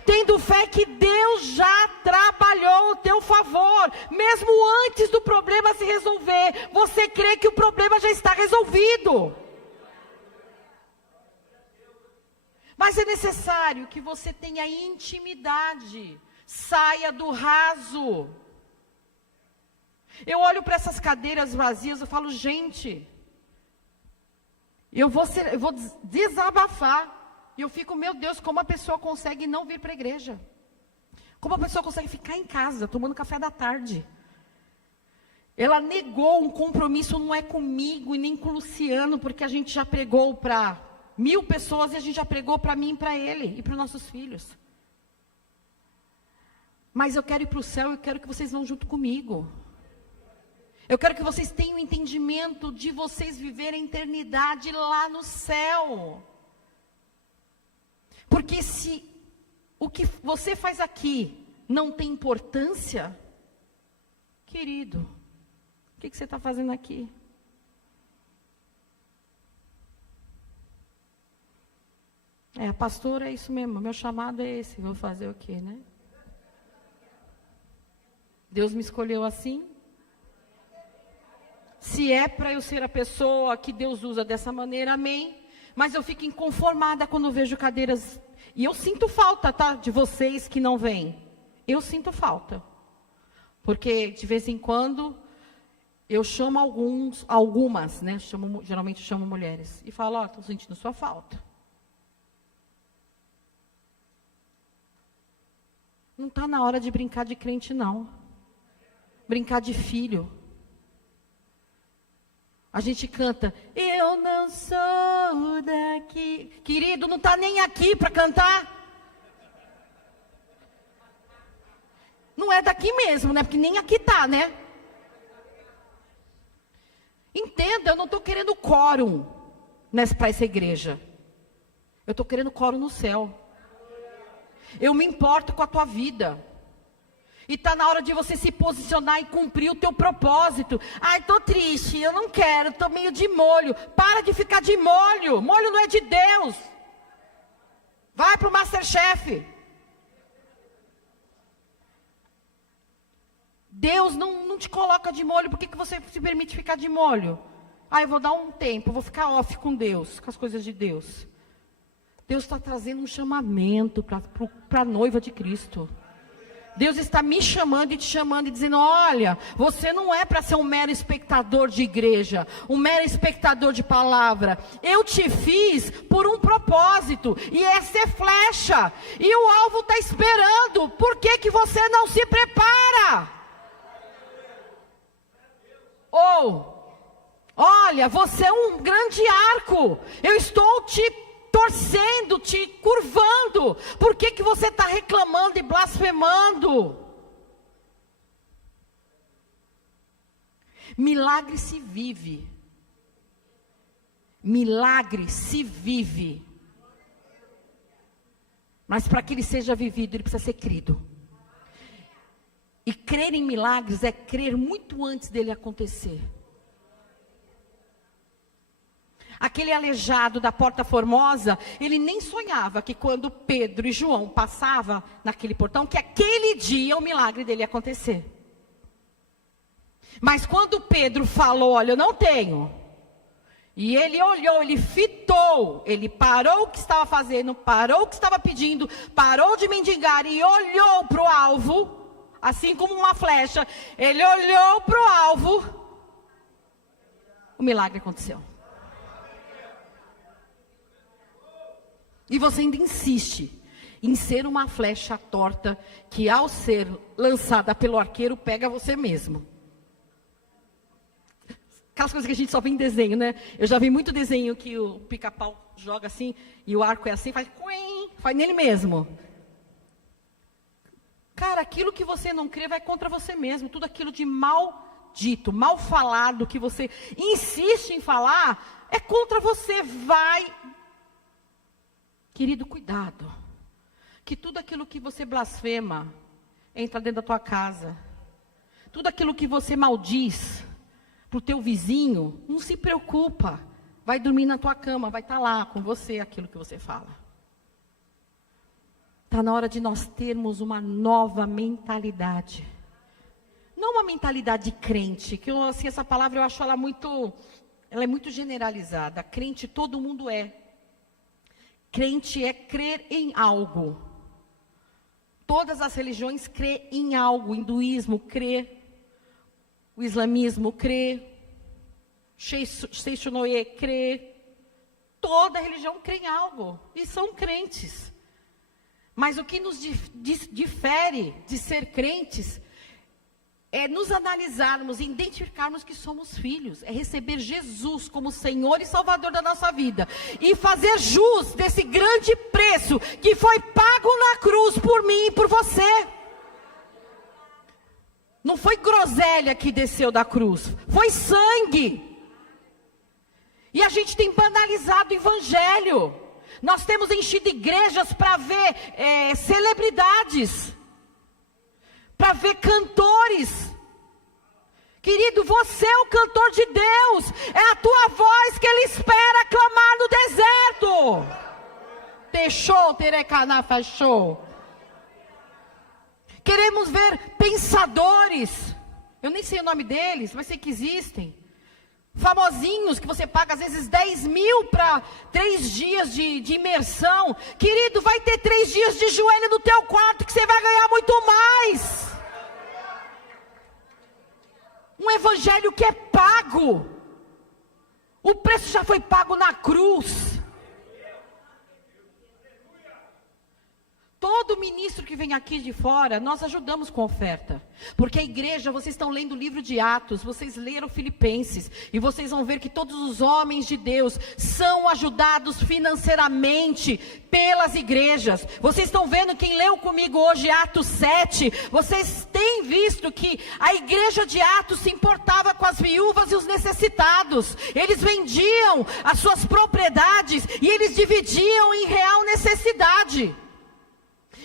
Tendo fé que Deus já trabalhou ao teu favor, mesmo antes do problema se resolver, você crê que o problema já está resolvido. Mas é necessário que você tenha intimidade. Saia do raso. Eu olho para essas cadeiras vazias, eu falo, gente, eu vou desabafar. E eu fico, meu Deus, como a pessoa consegue não vir para a igreja? Como a pessoa consegue ficar em casa, tomando café da tarde? Ela negou um compromisso, não é comigo e nem com o Luciano, porque a gente já pregou para 1000 pessoas e a gente já pregou para mim e para ele e para os nossos filhos. Mas eu quero ir para o céu, eu quero que vocês vão junto comigo. Eu quero que vocês tenham entendimento de vocês viverem a eternidade lá no céu. Porque se o que você faz aqui não tem importância, querido, o que você está fazendo aqui? Pastor, é isso mesmo, meu chamado é esse, vou fazer o quê, né? Deus me escolheu assim. Se é para eu ser a pessoa que Deus usa dessa maneira, amém. Mas eu fico inconformada quando vejo cadeiras. E eu sinto falta, tá? De vocês que não vêm. Eu sinto falta. Porque de vez em quando eu chamo algumas, né? Geralmente chamo mulheres. E falo, estou sentindo sua falta. Não está na hora de brincar de crente, não. Brincar de filho. A gente canta, eu não sou daqui. Querido, não está nem aqui para cantar. Não é daqui mesmo, né? Porque nem aqui está, né? Entenda, eu não estou querendo quórum para essa igreja. Eu estou querendo quórum no céu. Eu me importo com a tua vida. E está na hora de você se posicionar e cumprir o teu propósito. Ai, estou triste, eu não quero, estou meio de molho. Para de ficar de molho. Molho não é de Deus. Vai para o Masterchef. Deus não te coloca de molho. Por que você se permite ficar de molho? Eu vou dar um tempo, vou ficar off com Deus, com as coisas de Deus. Deus está trazendo um chamamento para a noiva de Cristo. Deus está me chamando e te chamando e dizendo, olha, você não é para ser um mero espectador de igreja, um mero espectador de palavra. Eu te fiz por um propósito, e é ser flecha, e o alvo está esperando. Por que você não se prepara? Olha, você é um grande arco, eu estou te torcendo, te curvando. Por que você está reclamando e blasfemando? Milagre se vive. Milagre se vive. Mas para que ele seja vivido, ele precisa ser crido. E crer em milagres é crer muito antes dele acontecer. Aquele aleijado da Porta Formosa, ele nem sonhava que quando Pedro e João passavam naquele portão, que aquele dia o milagre dele ia acontecer. Mas quando Pedro falou, olha, eu não tenho. E ele olhou, ele fitou, ele parou o que estava fazendo, parou o que estava pedindo, parou de mendigar e olhou para o alvo, assim como uma flecha, ele olhou para o alvo, o milagre aconteceu. E você ainda insiste em ser uma flecha torta que, ao ser lançada pelo arqueiro, pega você mesmo. Aquelas coisas que a gente só vê em desenho, né? Eu já vi muito desenho que o pica-pau joga assim, e o arco é assim, faz nele mesmo. Cara, aquilo que você não crê vai contra você mesmo. Tudo aquilo de mal dito, mal falado, que você insiste em falar, é contra você, vai. Querido, cuidado, que tudo aquilo que você blasfema, entra dentro da tua casa. Tudo aquilo que você maldiz para o teu vizinho, não se preocupa, vai dormir na tua cama, vai estar lá com você aquilo que você fala. Está na hora de nós termos uma nova mentalidade. Não uma mentalidade crente, que assim, essa palavra eu acho ela é muito generalizada. Crente todo mundo é. Crente é crer em algo. Todas as religiões crê em algo. O hinduísmo crê, o islamismo crê, Seishonoye crê. Toda religião crê em algo. E são crentes. Mas o que nos difere de ser crentes é nos analisarmos, identificarmos que somos filhos, é receber Jesus como Senhor e Salvador da nossa vida, e fazer jus desse grande preço que foi pago na cruz por mim e por você. Não foi groselha que desceu da cruz, foi sangue. E a gente tem banalizado o evangelho. Nós temos enchido igrejas para ver celebridades, para ver cantores. Querido, você é o cantor de Deus. É a tua voz que Ele espera clamar no deserto. Deixou, terecana, fechou. Queremos ver pensadores. Eu nem sei o nome deles, mas sei que existem. Famosinhos, que você paga às vezes 10 mil para 3 dias de imersão. Querido, vai ter 3 dias de joelho no teu quarto que você vai ganhar muito mais. Um evangelho que é pago. O preço já foi pago na cruz. Todo ministro que vem aqui de fora, nós ajudamos com oferta. Porque a igreja, vocês estão lendo o livro de Atos, vocês leram Filipenses, e vocês vão ver que todos os homens de Deus são ajudados financeiramente pelas igrejas. Vocês estão vendo, quem leu comigo hoje Atos 7, vocês têm visto que a igreja de Atos se importava com as viúvas e os necessitados. Eles vendiam as suas propriedades e eles dividiam em real necessidade.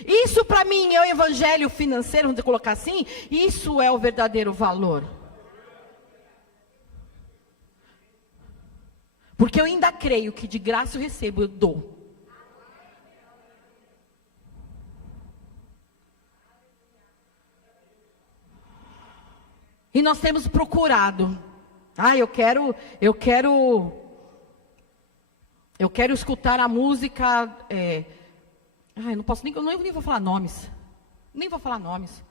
Isso para mim é o evangelho financeiro, vamos colocar assim. Isso é o verdadeiro valor. Porque eu ainda creio que de graça eu recebo, eu dou. E nós temos procurado. Eu quero escutar a música. Não posso nem vou falar nomes. Nem vou falar nomes.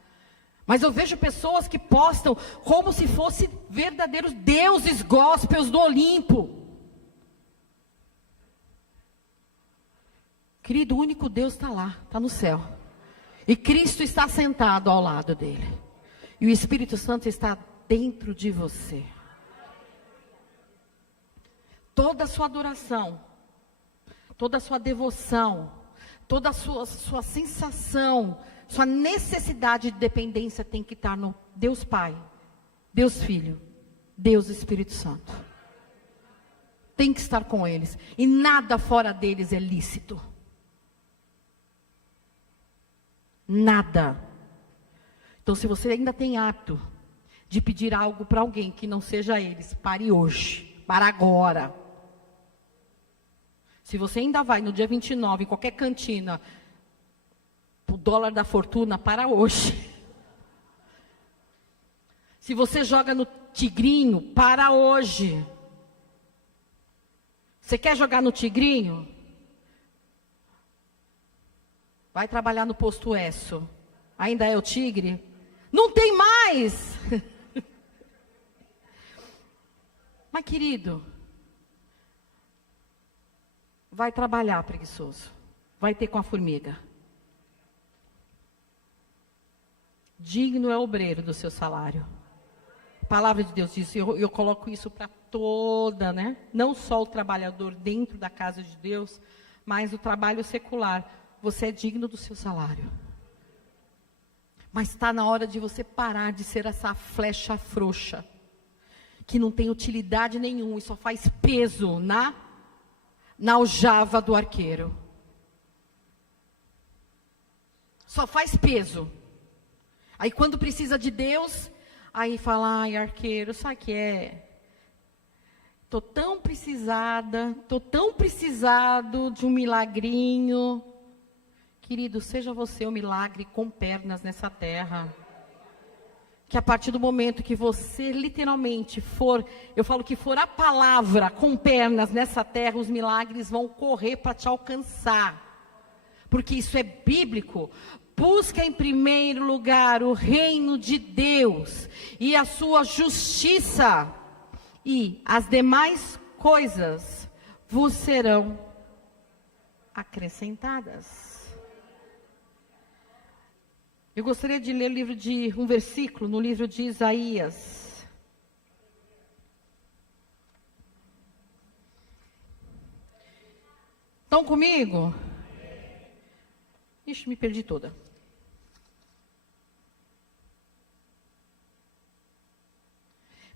Mas eu vejo pessoas que postam como se fossem verdadeiros deuses gospels do Olimpo. Querido, o único Deus está lá, está no céu. E Cristo está sentado ao lado dele. E o Espírito Santo está dentro de você. Toda a sua adoração, toda a sua devoção, toda a sua sensação, sua necessidade de dependência tem que estar no Deus Pai, Deus Filho, Deus Espírito Santo. Tem que estar com eles. E nada fora deles é lícito. Nada. Então, se você ainda tem hábito de pedir algo para alguém que não seja eles, pare hoje, para agora. Se você ainda vai no dia 29, em qualquer cantina, o dólar da fortuna, para hoje. Se você joga no tigrinho, para hoje. Você quer jogar no tigrinho? Vai trabalhar no posto Esso. Ainda é o tigre? Não tem mais! Mas, querido, vai trabalhar preguiçoso. Vai ter com a formiga. Digno é o obreiro do seu salário. A palavra de Deus diz, eu coloco isso para toda, né? Não só o trabalhador dentro da casa de Deus, mas o trabalho secular. Você é digno do seu salário. Mas está na hora de você parar de ser essa flecha frouxa, que não tem utilidade nenhuma e só faz peso na aljava do arqueiro. Só faz peso. Aí quando precisa de Deus, aí fala, arqueiro, sabe o que é? Estou tão precisado de um milagrinho. Querido, seja você o milagre com pernas nessa terra. Que a partir do momento que você literalmente for, eu falo que for a palavra com pernas nessa terra, os milagres vão correr para te alcançar. Porque isso é bíblico. busca em primeiro lugar o reino de Deus e a sua justiça, e as demais coisas vos serão acrescentadas. Eu gostaria de ler um versículo no livro de Isaías. Estão comigo? Ixi, me perdi toda.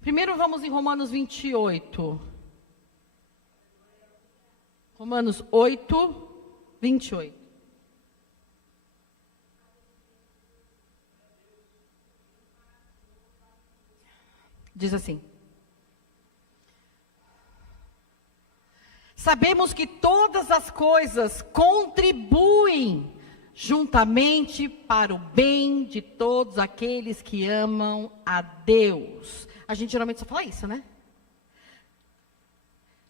Primeiro vamos em Romanos 28. Romanos 8, 28. Diz assim: sabemos que todas as coisas contribuem juntamente para o bem de todos aqueles que amam a Deus. A gente geralmente só fala isso, né?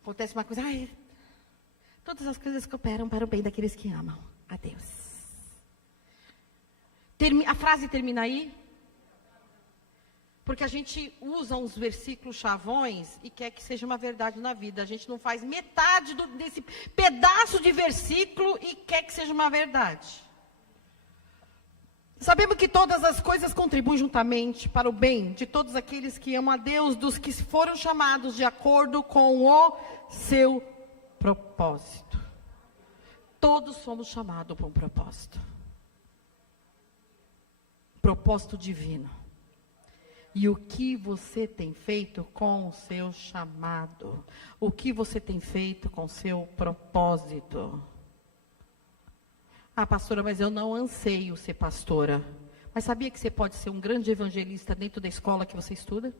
Acontece uma coisa, todas as coisas cooperam para o bem daqueles que amam a Deus. A frase termina aí, porque a gente usa uns versículos chavões e quer que seja uma verdade na vida. A gente não faz metade desse pedaço de versículo e quer que seja uma verdade. Sabemos que todas as coisas contribuem juntamente para o bem de todos aqueles que amam a Deus, dos que foram chamados de acordo com o seu propósito. Todos somos chamados para um propósito. Propósito divino. E o que você tem feito com o seu chamado? O que você tem feito com o seu propósito? Pastora, mas eu não anseio ser pastora. Mas sabia que você pode ser um grande evangelista dentro da escola que você estuda?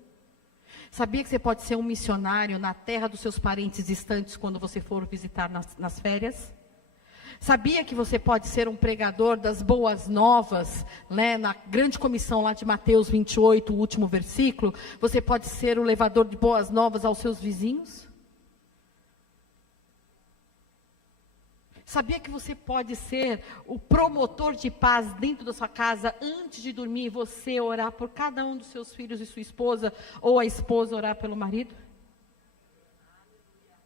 Sabia que você pode ser um missionário na terra dos seus parentes distantes quando você for visitar nas férias? Sabia que você pode ser um pregador das boas novas, né, na grande comissão lá de Mateus 28, o último versículo? Você pode ser o levador de boas novas aos seus vizinhos? Sabia que você pode ser o promotor de paz dentro da sua casa, antes de dormir, você orar por cada um dos seus filhos e sua esposa, ou a esposa orar pelo marido?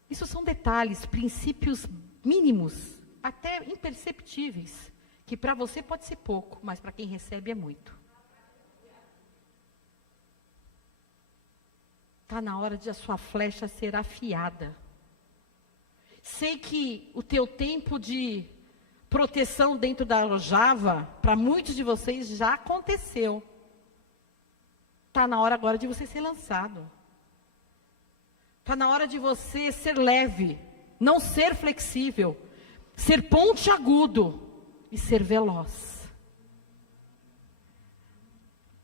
Isso são detalhes, princípios mínimos, até imperceptíveis, que para você pode ser pouco, mas para quem recebe é muito. Está na hora de a sua flecha ser afiada. Sei que o teu tempo de proteção dentro da aljava, para muitos de vocês já aconteceu. Está na hora agora de você ser lançado. Está na hora de você ser leve, não ser flexível, ser pontiagudo e ser veloz.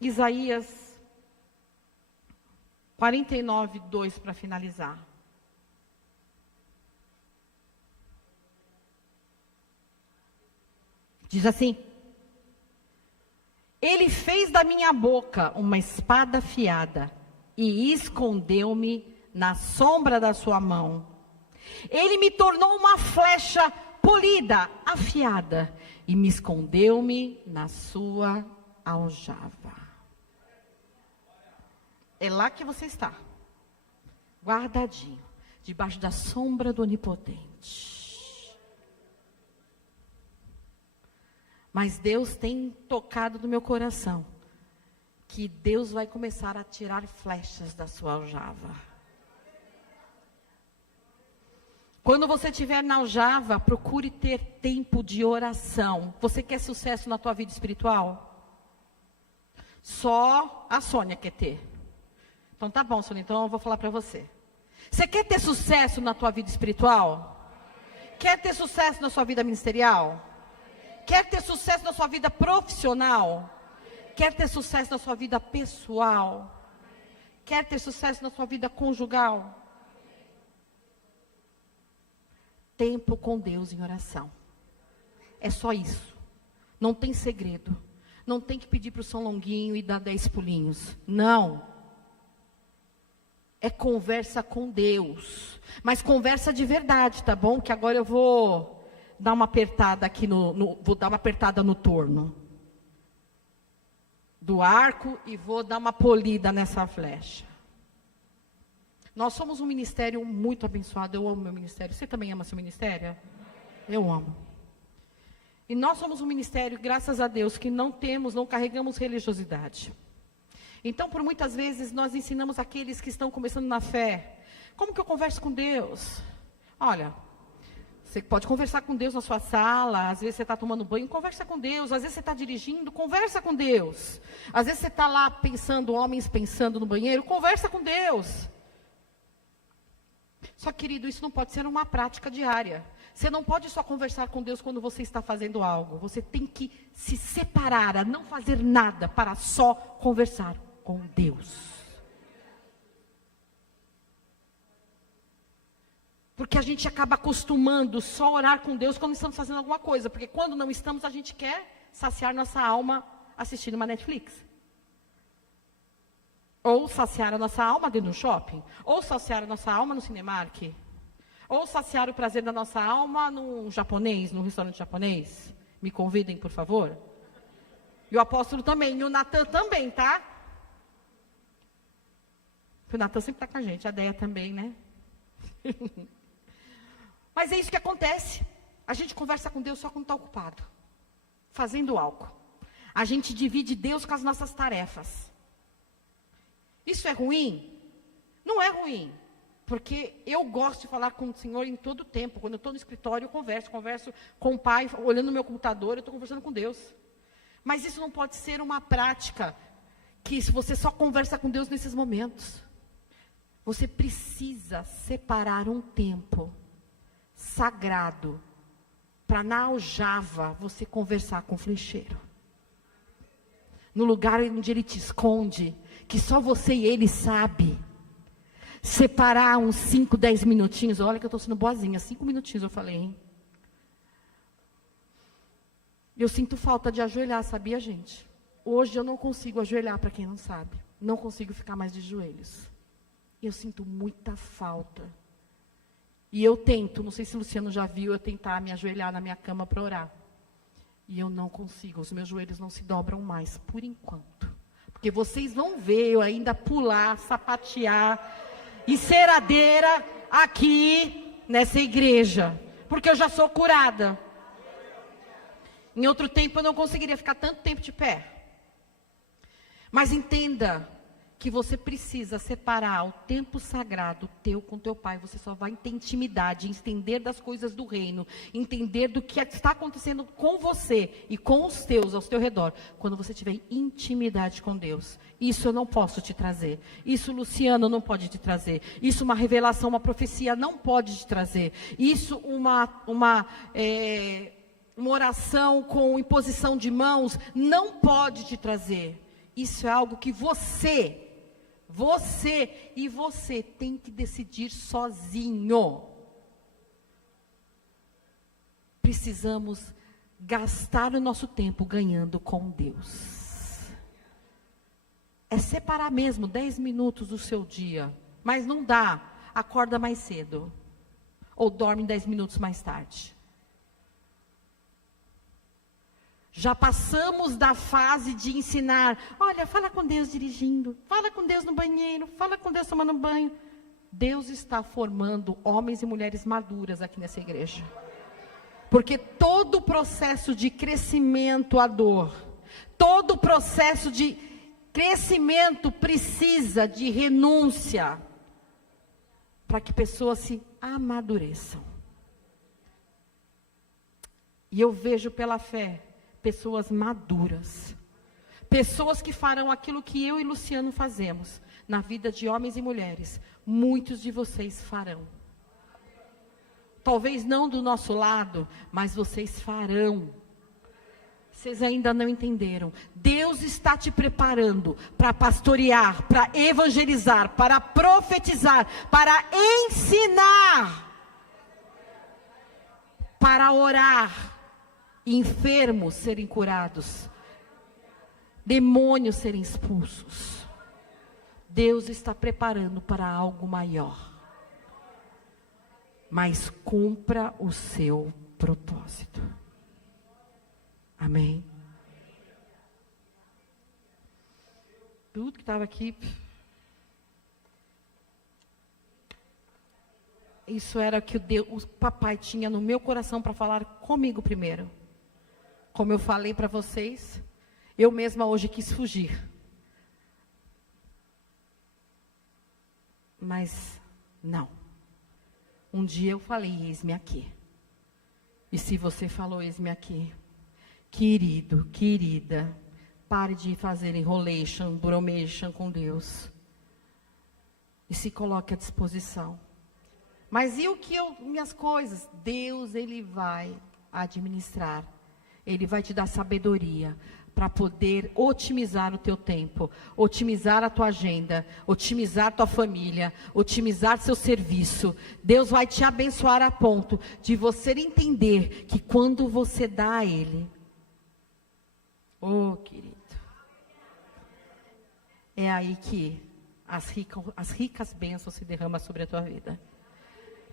Isaías 49, 2 para finalizar. Diz assim: ele fez da minha boca uma espada afiada e escondeu-me na sombra da sua mão. Ele me tornou uma flecha polida, afiada, e me escondeu-me na sua aljava. É lá que você está, guardadinho, debaixo da sombra do Onipotente. Mas Deus tem tocado no meu coração que Deus vai começar a tirar flechas da sua aljava. Quando você estiver na aljava, procure ter tempo de oração. Você quer sucesso na tua vida espiritual? Só a Sônia quer ter. Então tá bom, Sônia, então eu vou falar para você. Você quer ter sucesso na tua vida espiritual? Quer ter sucesso na sua vida ministerial? Quer ter sucesso na sua vida profissional? Quer ter sucesso na sua vida pessoal? Quer ter sucesso na sua vida conjugal? Tempo com Deus em oração. É só isso. Não tem segredo. Não tem que pedir para o São Longuinho e dar 10 pulinhos. Não. É conversa com Deus. Mas conversa de verdade, tá bom? Que agora eu vou dar uma apertada aqui vou dar uma apertada no torno. do arco e vou dar uma polida nessa flecha. Nós somos um ministério muito abençoado. Eu amo meu ministério. Você também ama seu ministério? Eu amo. E nós somos um ministério, graças a Deus, que não carregamos religiosidade. Então, por muitas vezes, nós ensinamos aqueles que estão começando na fé. Como que eu converso com Deus? Olha, você pode conversar com Deus na sua sala, às vezes você está tomando banho, conversa com Deus. Às vezes você está dirigindo, conversa com Deus. Às vezes você está lá pensando, homens pensando no banheiro, conversa com Deus. Só, querido, isso não pode ser uma prática diária. Você não pode só conversar com Deus quando você está fazendo algo. Você tem que se separar, a não fazer nada, para só conversar com Deus. Porque a gente acaba acostumando só orar com Deus quando estamos fazendo alguma coisa. Porque quando não estamos, a gente quer saciar nossa alma assistindo uma Netflix. Ou saciar a nossa alma dentro do shopping. Ou saciar a nossa alma no Cinemark. Ou saciar o prazer da nossa alma num restaurante japonês. Me convidem, por favor. E o apóstolo também, e o Natan também, tá? O Natan sempre está com a gente, a Deia também, né? Mas é isso que acontece. A gente conversa com Deus só quando está ocupado. Fazendo algo. A gente divide Deus com as nossas tarefas. Isso é ruim? Não é ruim. Porque eu gosto de falar com o Senhor em todo o tempo. Quando eu estou no escritório, eu converso com o Pai, olhando no meu computador, eu estou conversando com Deus. Mas isso não pode ser uma prática que você só conversa com Deus nesses momentos. Você precisa separar um tempo sagrado para na aljava você conversar com o flecheiro. No lugar onde ele te esconde, que só você e ele sabe. Separar uns 5, 10 minutinhos. Olha que eu estou sendo boazinha. 5 minutinhos eu falei, hein? Eu sinto falta de ajoelhar, sabia, gente? Hoje eu não consigo ajoelhar, para quem não sabe. Não consigo ficar mais de joelhos. Eu sinto muita falta. E eu tento, não sei se o Luciano já viu, eu tentar me ajoelhar na minha cama para orar. E eu não consigo, os meus joelhos não se dobram mais, por enquanto. Porque vocês vão ver eu ainda pular, sapatear e ceradeira aqui nessa igreja. Porque eu já sou curada. Em outro tempo eu não conseguiria ficar tanto tempo de pé. Mas entenda que você precisa separar o tempo sagrado teu com teu pai. Você só vai ter intimidade, entender das coisas do reino, entender do que está acontecendo com você e com os teus ao teu redor, quando você tiver intimidade com Deus. Isso eu não posso te trazer. Isso Luciano não pode te trazer. Isso uma revelação, uma profecia não pode te trazer. Isso uma oração com imposição de mãos não pode te trazer. Isso é algo que você tem que decidir sozinho. Precisamos gastar o nosso tempo ganhando com Deus. É separar mesmo 10 minutos do seu dia. Mas não dá. Acorda mais cedo. Ou dorme 10 minutos mais tarde. Já passamos da fase de ensinar. Olha, fala com Deus dirigindo. Fala com Deus no banheiro. Fala com Deus tomando banho. Deus está formando homens e mulheres maduras aqui nessa igreja. Porque todo o processo de crescimento à dor, todo o processo de crescimento precisa de renúncia. Para que pessoas se amadureçam. E eu vejo pela fé pessoas maduras. Pessoas que farão aquilo que eu e Luciano fazemos na vida de homens e mulheres. Muitos de vocês farão. Talvez não do nosso lado, mas vocês farão. Vocês ainda não entenderam. Deus está te preparando para pastorear, para evangelizar, para profetizar, para ensinar, para orar. Enfermos serem curados, demônios serem expulsos. Deus está preparando para algo maior. Mas cumpra o seu propósito. Amém? Tudo que estava aqui. Isso era o que o papai tinha no meu coração para falar comigo primeiro. Como eu falei para vocês, eu mesma hoje quis fugir. Mas não. Um dia eu falei, eis-me aqui. E se você falou, eis-me aqui, querido, querida, pare de fazer enrolation, bromation com Deus. E se coloque à disposição. Mas e o que minhas coisas? Deus, Ele vai administrar. Ele vai te dar sabedoria para poder otimizar o teu tempo, otimizar a tua agenda, otimizar a tua família, otimizar seu serviço. Deus vai te abençoar a ponto de você entender que quando você dá a Ele, oh querido, é aí que as ricas bênçãos se derramam sobre a tua vida.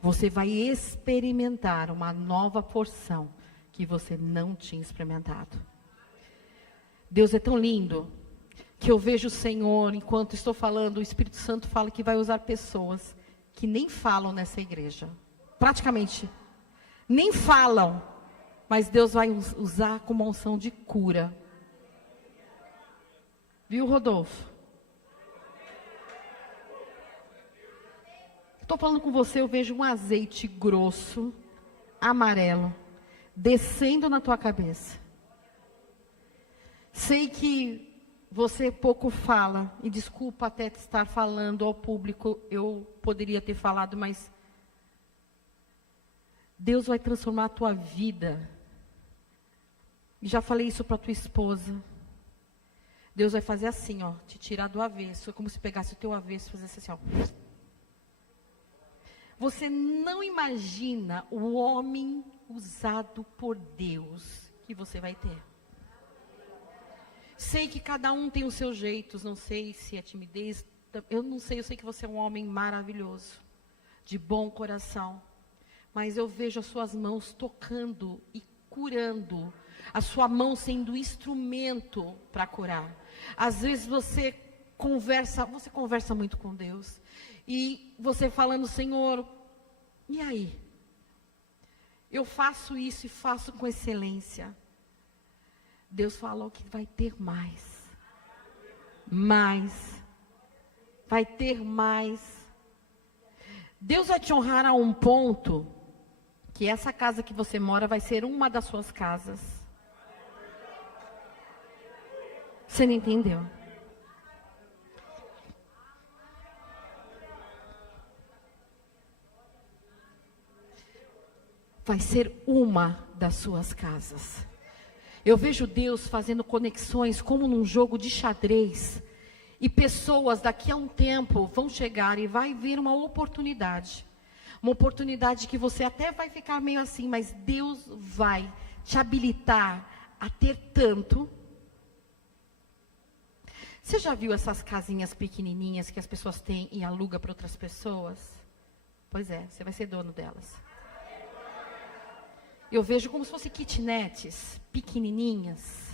Você vai experimentar uma nova porção que você não tinha experimentado. Deus é tão lindo que eu vejo o Senhor, enquanto estou falando, o Espírito Santo fala que vai usar pessoas que nem falam nessa igreja. Praticamente, nem falam, mas Deus vai usar com uma unção de cura. Viu, Rodolfo? Estou falando com você, eu vejo um azeite grosso, amarelo, descendo na tua cabeça. Sei que você pouco fala, e desculpa até estar falando ao público, eu poderia ter falado, mas Deus vai transformar a tua vida. E já falei isso para tua esposa. Deus vai fazer assim, ó, te tirar do avesso. É como se pegasse o teu avesso e fizesse assim, ó. Você não imagina o homem usado por Deus que você vai ter. Sei que cada um tem os seus jeitos, não sei se é timidez, eu não sei, eu sei que você é um homem maravilhoso, de bom coração. Mas eu vejo as suas mãos tocando e curando, a sua mão sendo instrumento para curar. Às vezes você conversa muito com Deus. E você falando, Senhor, e aí? Eu faço isso e faço com excelência. Deus falou que vai ter mais. Mais. Vai ter mais. Deus vai te honrar a um ponto que essa casa que você mora vai ser uma das suas casas. Você não entendeu? Vai ser uma das suas casas. Eu vejo Deus fazendo conexões como num jogo de xadrez. E pessoas daqui a um tempo vão chegar e vai vir uma oportunidade. Uma oportunidade que você até vai ficar meio assim, mas Deus vai te habilitar a ter tanto. Você já viu essas casinhas pequenininhas que as pessoas têm e alugam para outras pessoas? Pois é, você vai ser dono delas. Eu vejo como se fossem kitnets pequenininhas.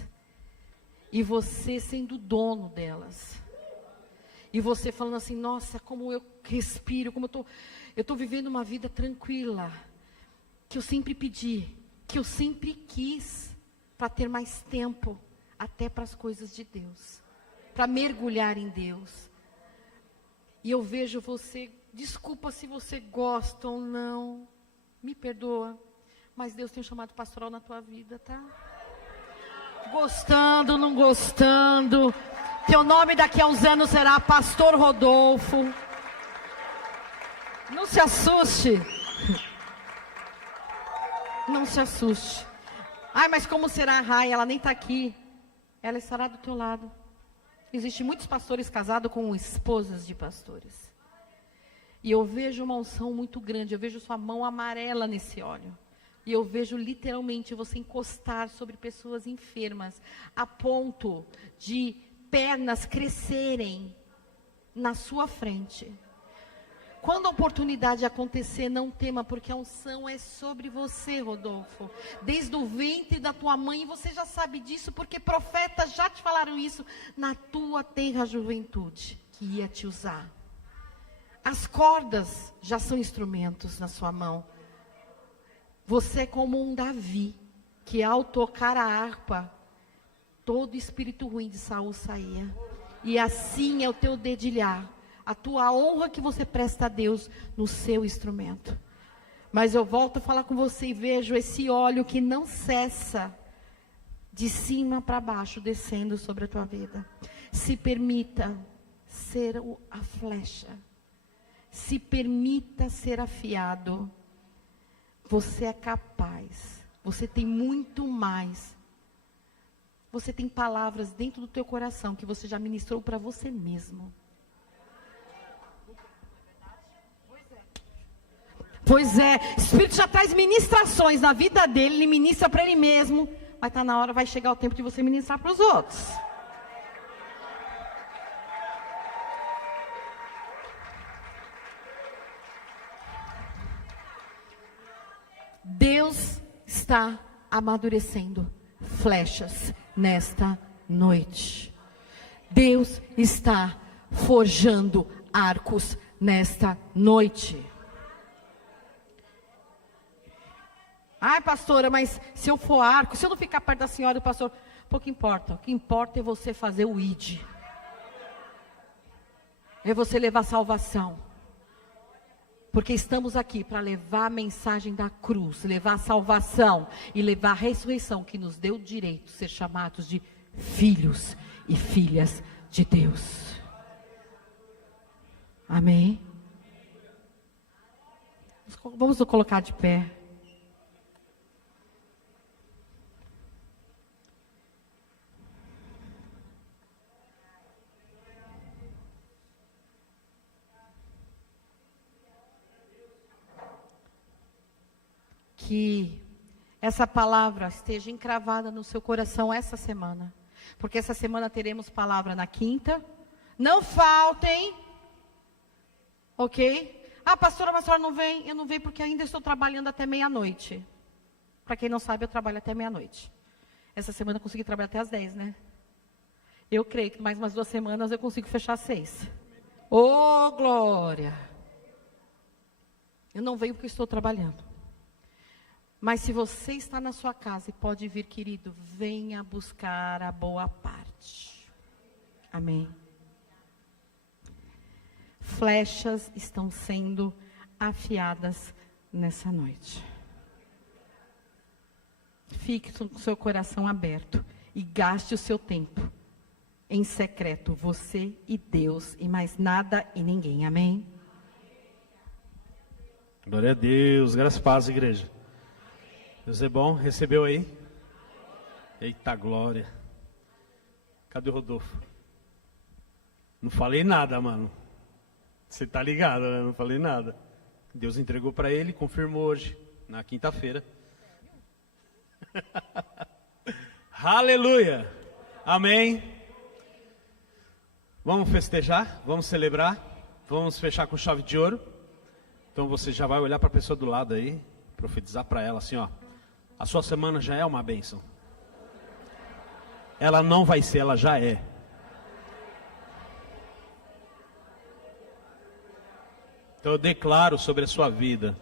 E você sendo dono delas. E você falando assim, nossa, como eu respiro, como eu estou vivendo uma vida tranquila. Que eu sempre pedi, que eu sempre quis, para ter mais tempo, até para as coisas de Deus. Para mergulhar em Deus. E eu vejo você, desculpa se você gosta ou não, me perdoa. Mas Deus tem um chamado pastoral na tua vida, tá? Gostando, não gostando. Teu nome daqui a uns anos será Pastor Rodolfo. Não se assuste. Não se assuste. Ai, mas como será a Rai? Ela nem está aqui. Ela estará do teu lado. Existem muitos pastores casados com esposas de pastores. E eu vejo uma unção muito grande. Eu vejo sua mão amarela nesse óleo. E eu vejo literalmente você encostar sobre pessoas enfermas, a ponto de pernas crescerem na sua frente. Quando a oportunidade acontecer, não tema, porque a unção é sobre você, Rodolfo. Desde o ventre da tua mãe, você já sabe disso, porque profetas já te falaram isso. Na tua tenra juventude, que ia te usar. As cordas já são instrumentos na sua mão. Você é como um Davi, que ao tocar a harpa, todo espírito ruim de Saul saía. E assim é o teu dedilhar. A tua honra que você presta a Deus no seu instrumento. Mas eu volto a falar com você e vejo esse óleo que não cessa, de cima para baixo, descendo sobre a tua vida. Se permita ser a flecha. Se permita ser afiado. Você é capaz. Você tem muito mais. Você tem palavras dentro do teu coração que você já ministrou para você mesmo. Pois é, o Espírito já traz ministrações na vida dele, ele ministra para ele mesmo. Mas está na hora, vai chegar o tempo de você ministrar para os outros. Deus está amadurecendo flechas nesta noite. Deus está forjando arcos nesta noite. Ai, pastora, mas se eu for arco, se eu não ficar perto da senhora e do pastor, pouco importa. O que importa é você fazer o ID. É você levar salvação. Porque estamos aqui para levar a mensagem da cruz, levar a salvação e levar a ressurreição que nos deu o direito de ser chamados de filhos e filhas de Deus. Amém? Vamos nos colocar de pé. Que essa palavra esteja encravada no seu coração essa semana. Porque essa semana teremos palavra na quinta. Não faltem. Ok? Ah, pastora, mas a senhora não vem? Eu não venho porque ainda estou trabalhando até meia-noite. Para quem não sabe, eu trabalho até meia-noite. Essa semana eu consegui trabalhar até às 10, né? Eu creio que mais umas 2 semanas eu consigo fechar às 6. Ô, glória! Eu não venho porque estou trabalhando. Mas se você está na sua casa e pode vir, querido, venha buscar a boa parte. Amém. Flechas estão sendo afiadas nessa noite. Fique com o seu coração aberto e gaste o seu tempo em secreto, você e Deus, e mais nada e ninguém. Amém? Glória a Deus, graças a paz, igreja. Deus é bom, recebeu aí? Eita glória. Cadê o Rodolfo? Não falei nada, mano. Você tá ligado, né? Não falei nada. Deus entregou para ele, confirmou hoje, na quinta-feira. Aleluia. Amém. Vamos festejar, vamos celebrar, vamos fechar com chave de ouro. Então você já vai olhar para a pessoa do lado aí, profetizar para ela assim, ó. A sua semana já é uma bênção. Ela não vai ser, ela já é. Então eu declaro sobre a sua vida: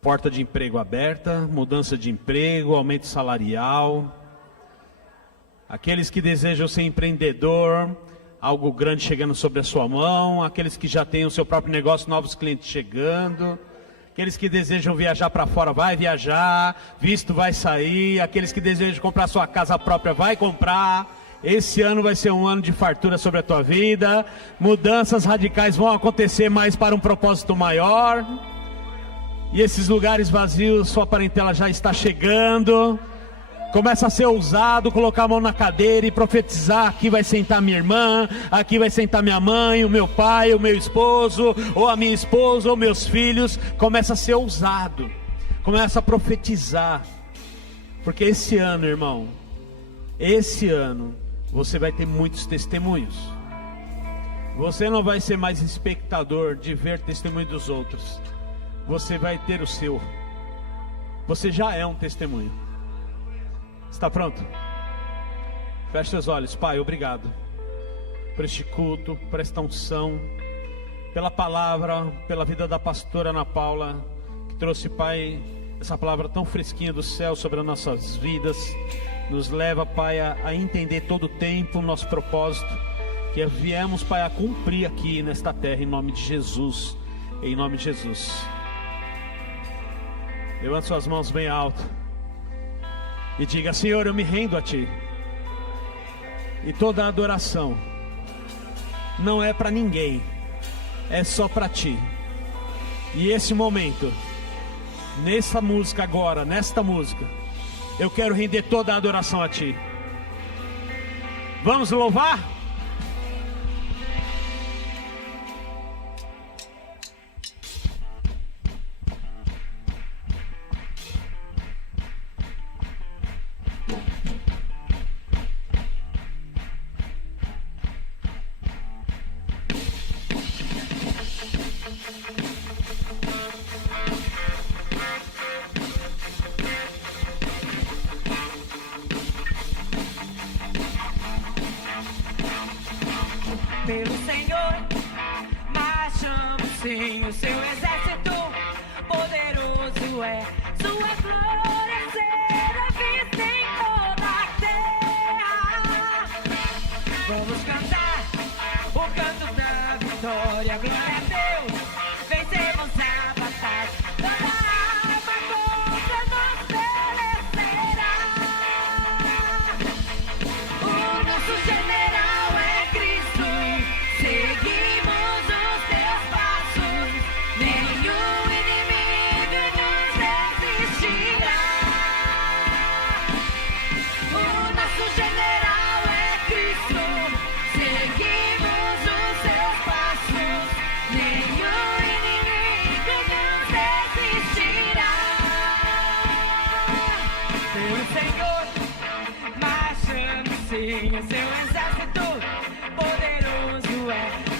porta de emprego aberta, mudança de emprego, aumento salarial. Aqueles que desejam ser empreendedor, algo grande chegando sobre a sua mão. Aqueles que já têm o seu próprio negócio, novos clientes chegando. Aqueles que desejam viajar para fora, vai viajar, visto vai sair. Aqueles que desejam comprar sua casa própria, vai comprar. Esse ano vai ser um ano de fartura sobre a tua vida. Mudanças radicais vão acontecer mais para um propósito maior. E esses lugares vazios, sua parentela já está chegando. Começa a ser ousado, colocar a mão na cadeira e profetizar: aqui vai sentar minha irmã, aqui vai sentar minha mãe, o meu pai, o meu esposo, ou a minha esposa, ou meus filhos. Começa a ser ousado, começa a profetizar. Porque esse ano, irmão, esse ano, você vai ter muitos testemunhos. Você não vai ser mais espectador de ver testemunho dos outros. Você vai ter o seu. Você já é um testemunho. Está pronto? Feche seus olhos. Pai, obrigado por este culto, por esta unção, pela palavra, pela vida da pastora Ana Paula, que trouxe, Pai, essa palavra tão fresquinha do céu sobre as nossas vidas. Nos leva, Pai, a entender todo o tempo o nosso propósito, que viemos, Pai, a cumprir aqui nesta terra, em nome de Jesus. Em nome de Jesus. Levante suas mãos bem alto e diga: Senhor, eu me rendo a Ti. E toda a adoração não é para ninguém, é só para Ti. E esse momento, nessa música agora, nesta música, eu quero render toda a adoração a Ti. Vamos louvar? Pelo Senhor, marchamos sim, o seu exército poderoso é. Sua glória será vista em toda a terra. Vamos cantar o canto da vitória, glória a Deus, vencemos a batalha. Toda arma contra nós perecerá. O nosso general é Cristo. Seguimos os teus passos, nenhum inimigo nos resistirá. O nosso general é Cristo. Seguimos os teus passos, nenhum inimigo nos resistirá. Pelo Senhor, marchamos sim, o seu exército poderoso é.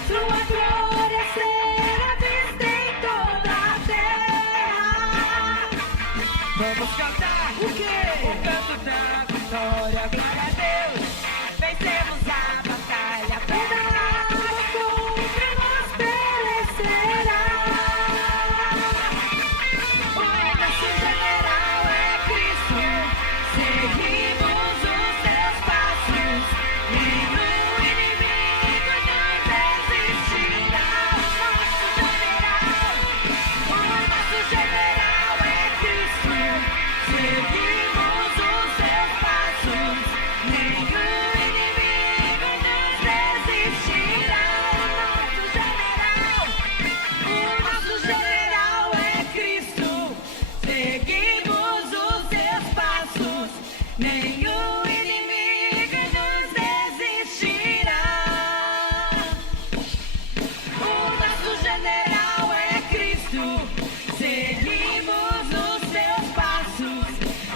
Sua glória será vista em toda a terra. Vamos cantar o quê? O canto da vitória, glória a Deus, vencemos a batalha. Toda arma contra nós perecerá. O nosso general é Cristo. Seguimos os teus passos, nenhum inimigo nos resistirá. O nosso general é Cristo. Seguimos os teus passos, nenhum inimigo nos resistirá. O nosso general é Cristo. Seguimos os teus passos, nenhum inimigo nos resistirá. O nosso general é Cristo. Seguimos os teus passos,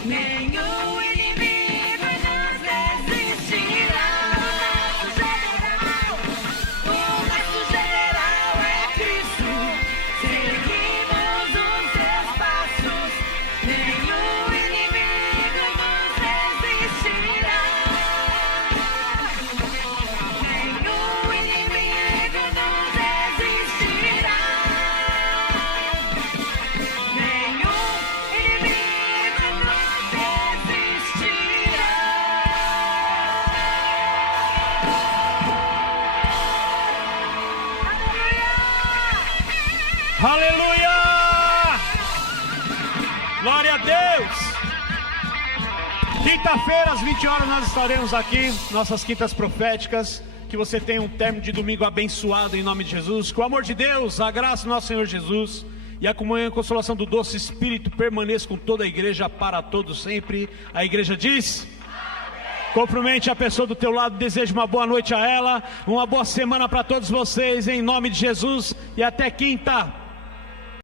nenhum inimigo nos resistirá. O nosso general é Cristo. Seguimos os teus passos, nenhum inimigo nos resistirá. Nenhum inimigo nos resistirá. Nenhum inimigo nos resistirá. Aleluia! Glória a Deus! Quinta-feira, às 20 horas, nós estaremos aqui, nossas quintas proféticas. Que você tenha um término de domingo abençoado em nome de Jesus. Que o amor de Deus, a graça do nosso Senhor Jesus e a comunhão e a consolação do doce Espírito permaneça com toda a igreja para todos sempre. A igreja diz: cumprimente a pessoa do teu lado, desejo uma boa noite a ela, uma boa semana para todos vocês, em nome de Jesus, e até quinta.